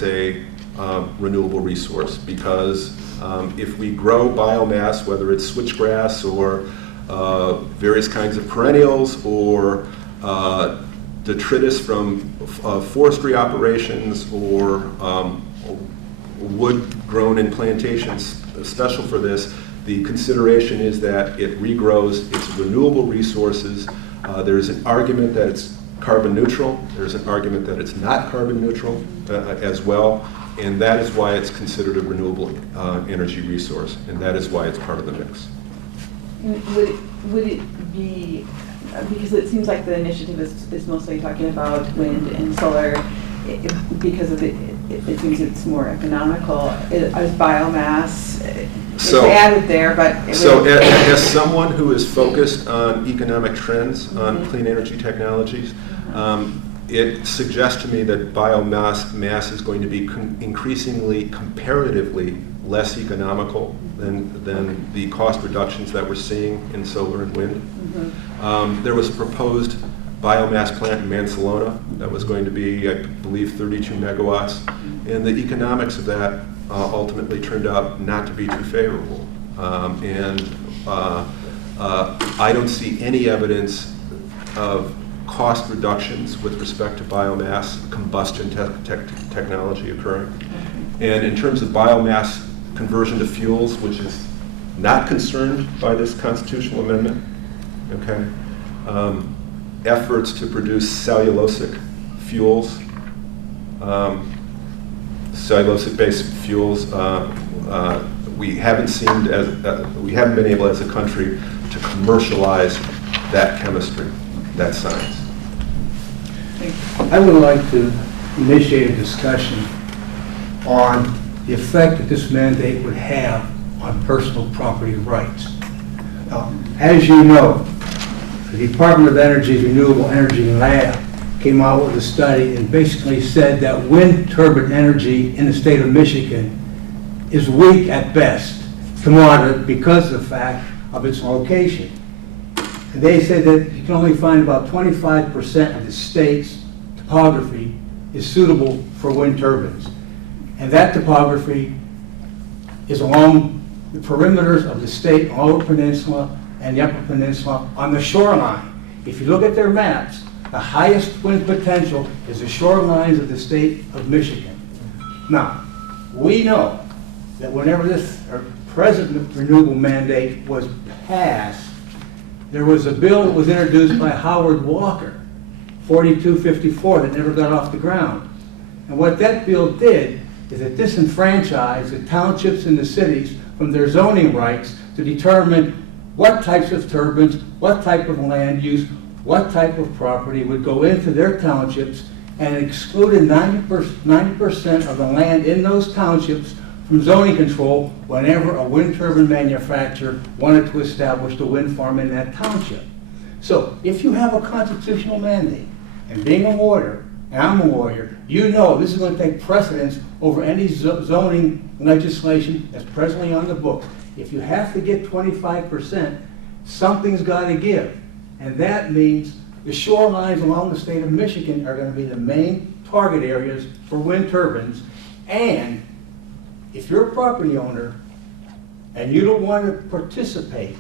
a renewable resource, because if we grow biomass, whether it's switchgrass or various kinds of perennials or detritus from forestry operations or wood grown in plantations special for this, the consideration is that it regrows its renewable resources. There's an argument that it's carbon neutral. There's an argument that it's not carbon neutral as well. And that is why it's considered a renewable energy resource. And that is why it's part of the mix. Would it be, because it seems like the initiative is mostly talking about wind and solar, because of it seems it's more economical. Is biomass added there, but as someone who is focused on economic trends on clean energy technologies, it suggests to me that biomass is going to be increasingly comparatively less economical than the cost reductions that we're seeing in solar and wind. There was a proposed biomass plant in Mansalona that was going to be, I believe, 32 megawatts, and the economics of that ultimately turned out not to be too favorable. I don't see any evidence of cost reductions with respect to biomass combustion technology occurring. And in terms of biomass conversion to fuels, which is not concerned by this constitutional amendment, okay? Efforts to produce cellulosic fuels, cellulosic-based fuels, we haven't been able as a country to commercialize that chemistry, that science. I would like to initiate a discussion on the effect that this mandate would have on personal property rights. As you know, the Department of Energy's Renewable Energy Lab came out with a study and basically said that wind turbine energy in the state of Michigan is weak at best to moderate because of the fact of its location. And they said that you can only find about 25% of the state's topography is suitable for wind turbines. And that topography is along the perimeters of the state, Lower Peninsula and the Upper Peninsula on the shoreline. If you look at their maps, the highest wind potential is the shorelines of the state of Michigan. Now, we know that whenever this present renewable mandate was passed, there was a bill that was introduced by Howard Walker, 4254, that never got off the ground. And what that bill did is it disenfranchised the townships and the cities from their zoning rights to determine what types of turbines, what type of land use, what type of property would go into their townships, and excluded 90% of the land in those townships from zoning control whenever a wind turbine manufacturer wanted to establish a wind farm in that township. So if you have a constitutional mandate, and being a lawyer, and I'm a lawyer, you know this is going to take precedence over any zoning legislation that's presently on the books. If you have to get 25%, something's got to give. And that means the shorelines along the state of Michigan are going to be the main target areas for wind turbines. And if you're a property owner and you don't want to participate,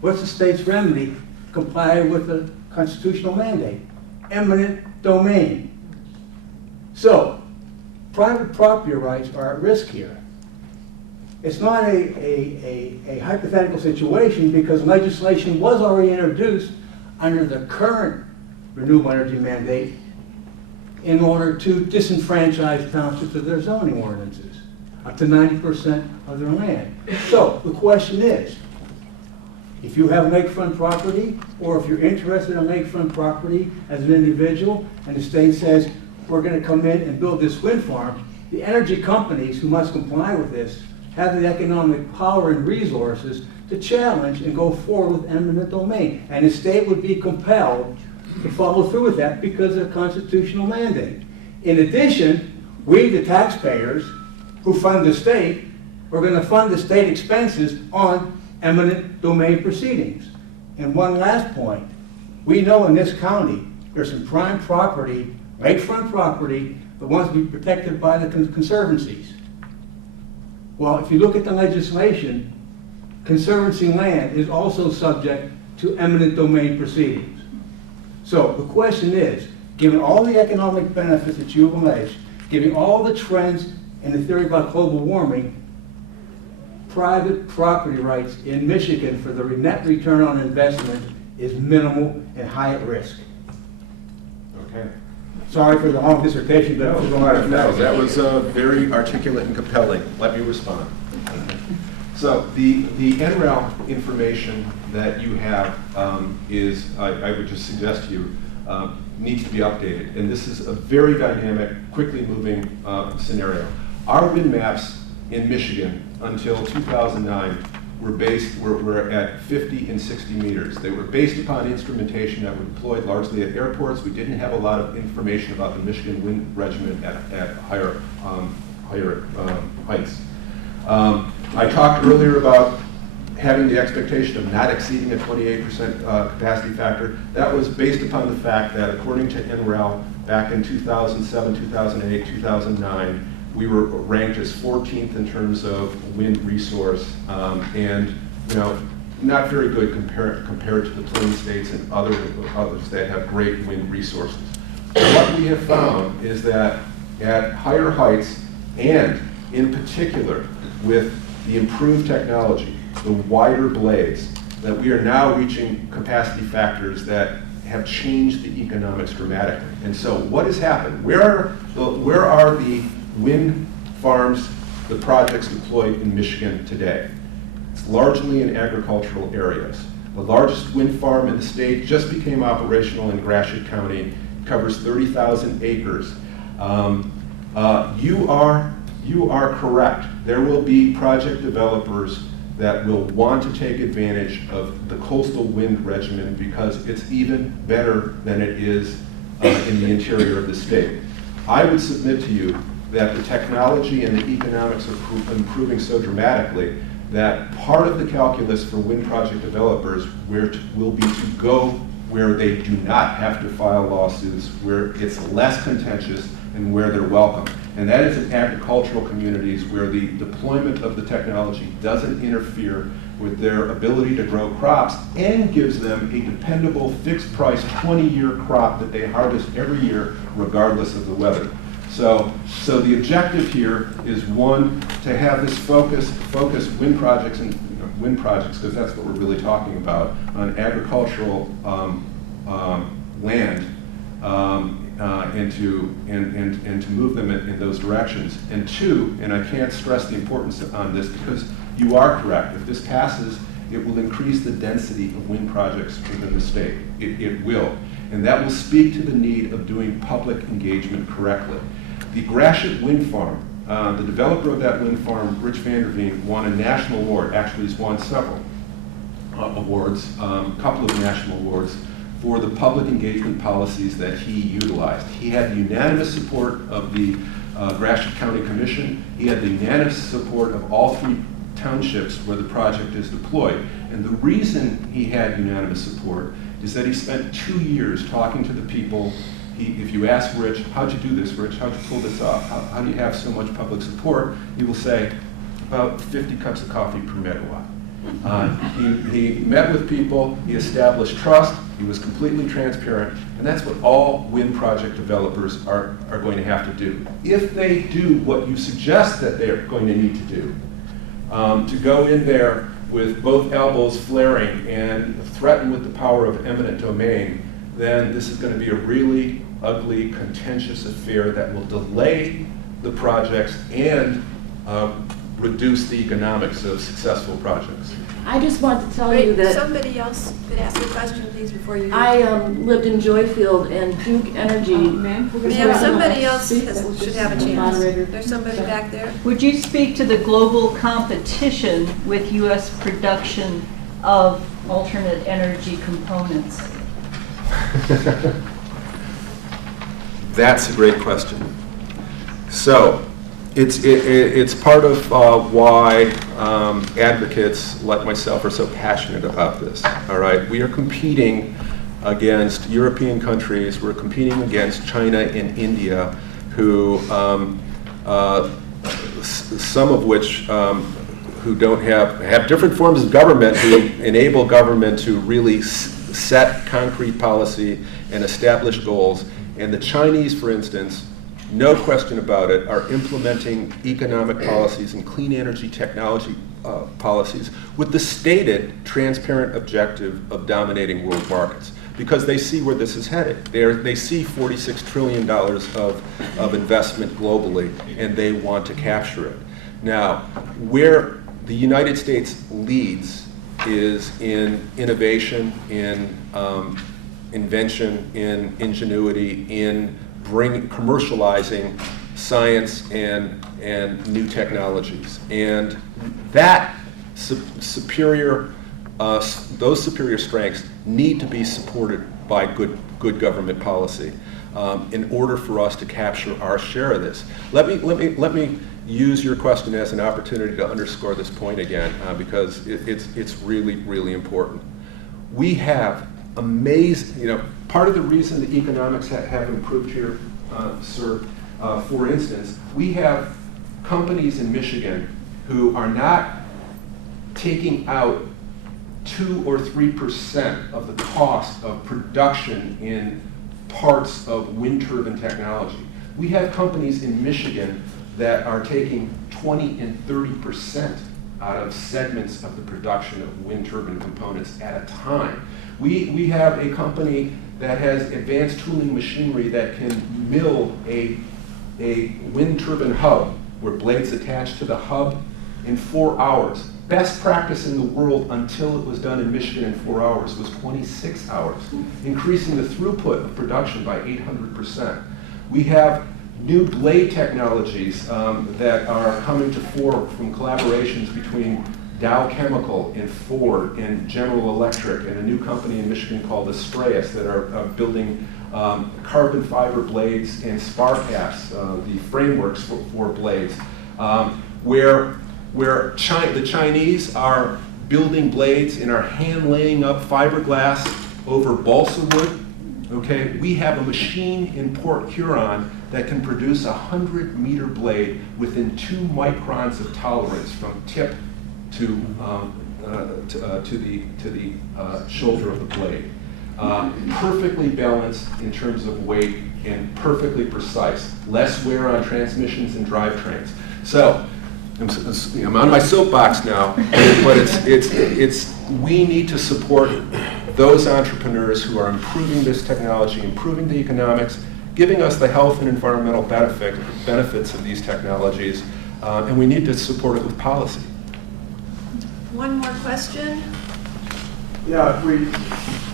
what's the state's remedy? Comply with the constitutional mandate. Eminent domain. So, private property rights are at risk here. It's not a hypothetical situation because legislation was already introduced under the current renewable energy mandate in order to disenfranchise townships of their zoning ordinances up to 90% of their land. So the question is, if you have lakefront property or if you're interested in lakefront property as an individual, and the state says, we're gonna come in and build this wind farm, the energy companies who must comply with this have the economic power and resources to challenge and go forward with eminent domain. And the state would be compelled to follow through with that because of a constitutional mandate. In addition, we, the taxpayers who fund the state, are going to fund the state expenses on eminent domain proceedings. And one last point, we know in this county, there's some prime property, lakefront property, that wants to be protected by the conservancies. Well, if you look at the legislation, conservancy land is also subject to eminent domain proceedings. So the question is, given all the economic benefits that you've alleged, given all the trends and the theory about global warming, private property rights in Michigan for the net return on investment is minimal and high at risk. Okay. Sorry for the long dissertation, but it was a lot of No, that was very articulate and compelling. Let me respond. So the NREL information that you have is, I would just suggest to you, needs to be updated. And this is a very dynamic, quickly moving scenario. Our wind maps in Michigan until 2009 were at 50 and 60 meters. They were based upon instrumentation that were deployed largely at airports. We didn't have a lot of information about the Michigan wind regimen at higher heights. I talked earlier about having the expectation of not exceeding a 28% capacity factor. That was based upon the fact that according to NREL, back in 2007, 2008, 2009, we were ranked as 14th in terms of wind resource, and not very good compared to the Plain States and others that have great wind resources. What we have found is that at higher heights, and in particular with the improved technology, the wider blades, that we are now reaching capacity factors that have changed the economics dramatically. And so what has happened? Where are the wind farms, the projects deployed in Michigan today? It's largely in agricultural areas. The largest wind farm in the state just became operational in Gratiot County, covers 30,000 acres. You are correct. There will be project developers that will want to take advantage of the coastal wind regimen because it's even better than it is in the interior of the state. I would submit to you that the technology and the economics are improving so dramatically that part of the calculus for wind project developers will be to go where they do not have to file lawsuits, where it's less contentious and where they're welcome. And that is in agricultural communities where the deployment of the technology doesn't interfere with their ability to grow crops and gives them a dependable fixed price 20-year crop that they harvest every year regardless of the weather. So the objective here is, one, to have this focus wind projects and wind projects, because that's what we're really talking about, on agricultural land, and to move them in those directions. And two, and I can't stress the importance on this because you are correct, if this passes, it will increase the density of wind projects within the state. It will. And that will speak to the need of doing public engagement correctly. The Gratiot wind farm, the developer of that wind farm, Rich Vanderveen, won a national award. Actually, he's won several awards, a couple of national awards, for the public engagement policies that he utilized. He had the unanimous support of the Gratiot County Commission. He had the unanimous support of all 3 townships where the project is deployed. And the reason he had unanimous support is that he spent 2 years talking to the people. If you ask Rich, how'd you do this, Rich? How'd you pull this off? How do you have so much public support? He will say, about 50 cups of coffee per megawatt. He met with people, he established trust, he was completely transparent, and that's what all wind project developers are going to have to do. If they do what you suggest that they're going to need to do, to go in there with both elbows flaring and threaten with the power of eminent domain, then this is going to be a really ugly, contentious affair that will delay the projects and reduce the economics of successful projects. I just want to tell you Wait, that somebody else could ask a question, please, before you. I lived in Joyfield, and Duke Energy. Ma'am, we're gonna Yeah, have somebody else speak. should have a chance. Moderator. There's somebody back there. Would you speak to the global competition with U.S. production of alternate energy components? That's a great question. So, it's part of why advocates like myself are so passionate about this. All right, we are competing against European countries. We're competing against China and India, who some of which who don't have different forms of government who enable government to really set concrete policy and establish goals. And the Chinese, for instance, no question about it, are implementing economic policies and clean energy technology policies with the stated transparent objective of dominating world markets, because they see where this is headed. They see $46 trillion of investment globally, and they want to capture it. Now, where the United States leads is in innovation, in invention, in ingenuity, in commercializing science and new technologies. And that superior, those superior strengths need to be supported by good government policy in order for us to capture our share of this. Let me use your question as an opportunity to underscore this point again, because it's really, really important. We have amazing, part of the reason the economics have improved here, sir, for instance, we have companies in Michigan who are not taking out 2 or 3% of the cost of production in parts of wind turbine technology. We have companies in Michigan that are taking 20 and 30% out of segments of the production of wind turbine components at a time. We have a company that has advanced tooling machinery that can mill a wind turbine hub where blades attach to the hub in 4 hours. Best practice in the world until it was done in Michigan in 4 hours was 26 hours, increasing the throughput of production by 800%. We have new blade technologies that are coming to fore from collaborations between Dow Chemical and Ford and General Electric and a new company in Michigan called Astreas that are building carbon fiber blades and spar caps, the frameworks for blades, where the Chinese are building blades and are hand laying up fiberglass over balsa wood. Okay, we have a machine in Port Huron that can produce a 100-meter blade within 2 microns of tolerance from tip to the shoulder of the blade. Perfectly balanced in terms of weight and perfectly precise. Less wear on transmissions and drivetrains. So I'm on my soapbox now, but we need to support those entrepreneurs who are improving this technology, improving the economics, giving us the health and environmental benefits of these technologies, and we need to support it with policy. One more question. Yeah, we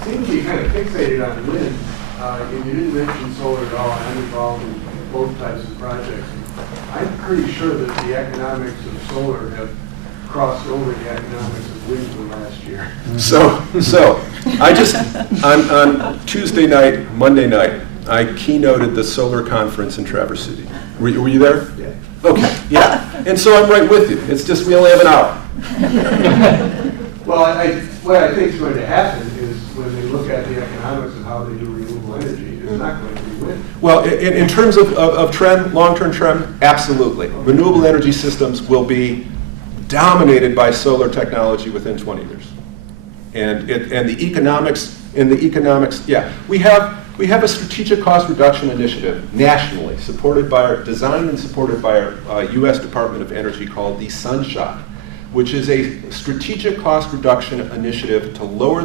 seem to be kind of fixated on wind, and you didn't mention solar at all. I'm involved in both types of projects. I'm pretty sure that the economics of solar have crossed over the economics of wind for last year. So I just, on Tuesday night, Monday night, I keynoted the solar conference in Traverse City. Were you there? Yeah. Okay, yeah. And so I'm right with you. It's just we only have an hour. Well, what I think is going to happen is when they look at the economics of how they do renewable energy, it's not going to be wind. Well, in terms of trend, long-term trend, absolutely. Renewable energy systems will be dominated by solar technology within 20 years. And the economics, yeah. We have a strategic cost reduction initiative nationally, designed and supported by our U.S. Department of Energy called the Sunshot, which is a strategic cost reduction initiative to lower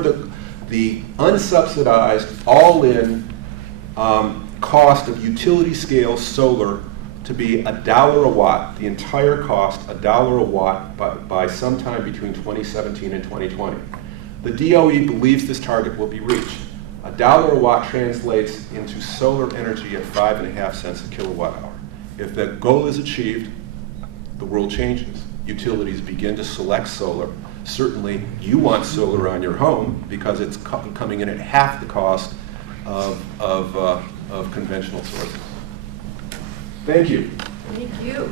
the unsubsidized, all-in cost of utility-scale solar to be $1 a watt, the entire cost $1 a watt by sometime between 2017 and 2020. The DOE believes this target will be reached. $1 a watt translates into solar energy at 5.5 cents a kilowatt hour. If that goal is achieved, the world changes. Utilities begin to select solar. Certainly, you want solar on your home because it's coming in at half the cost of conventional sources. Thank you. Thank you.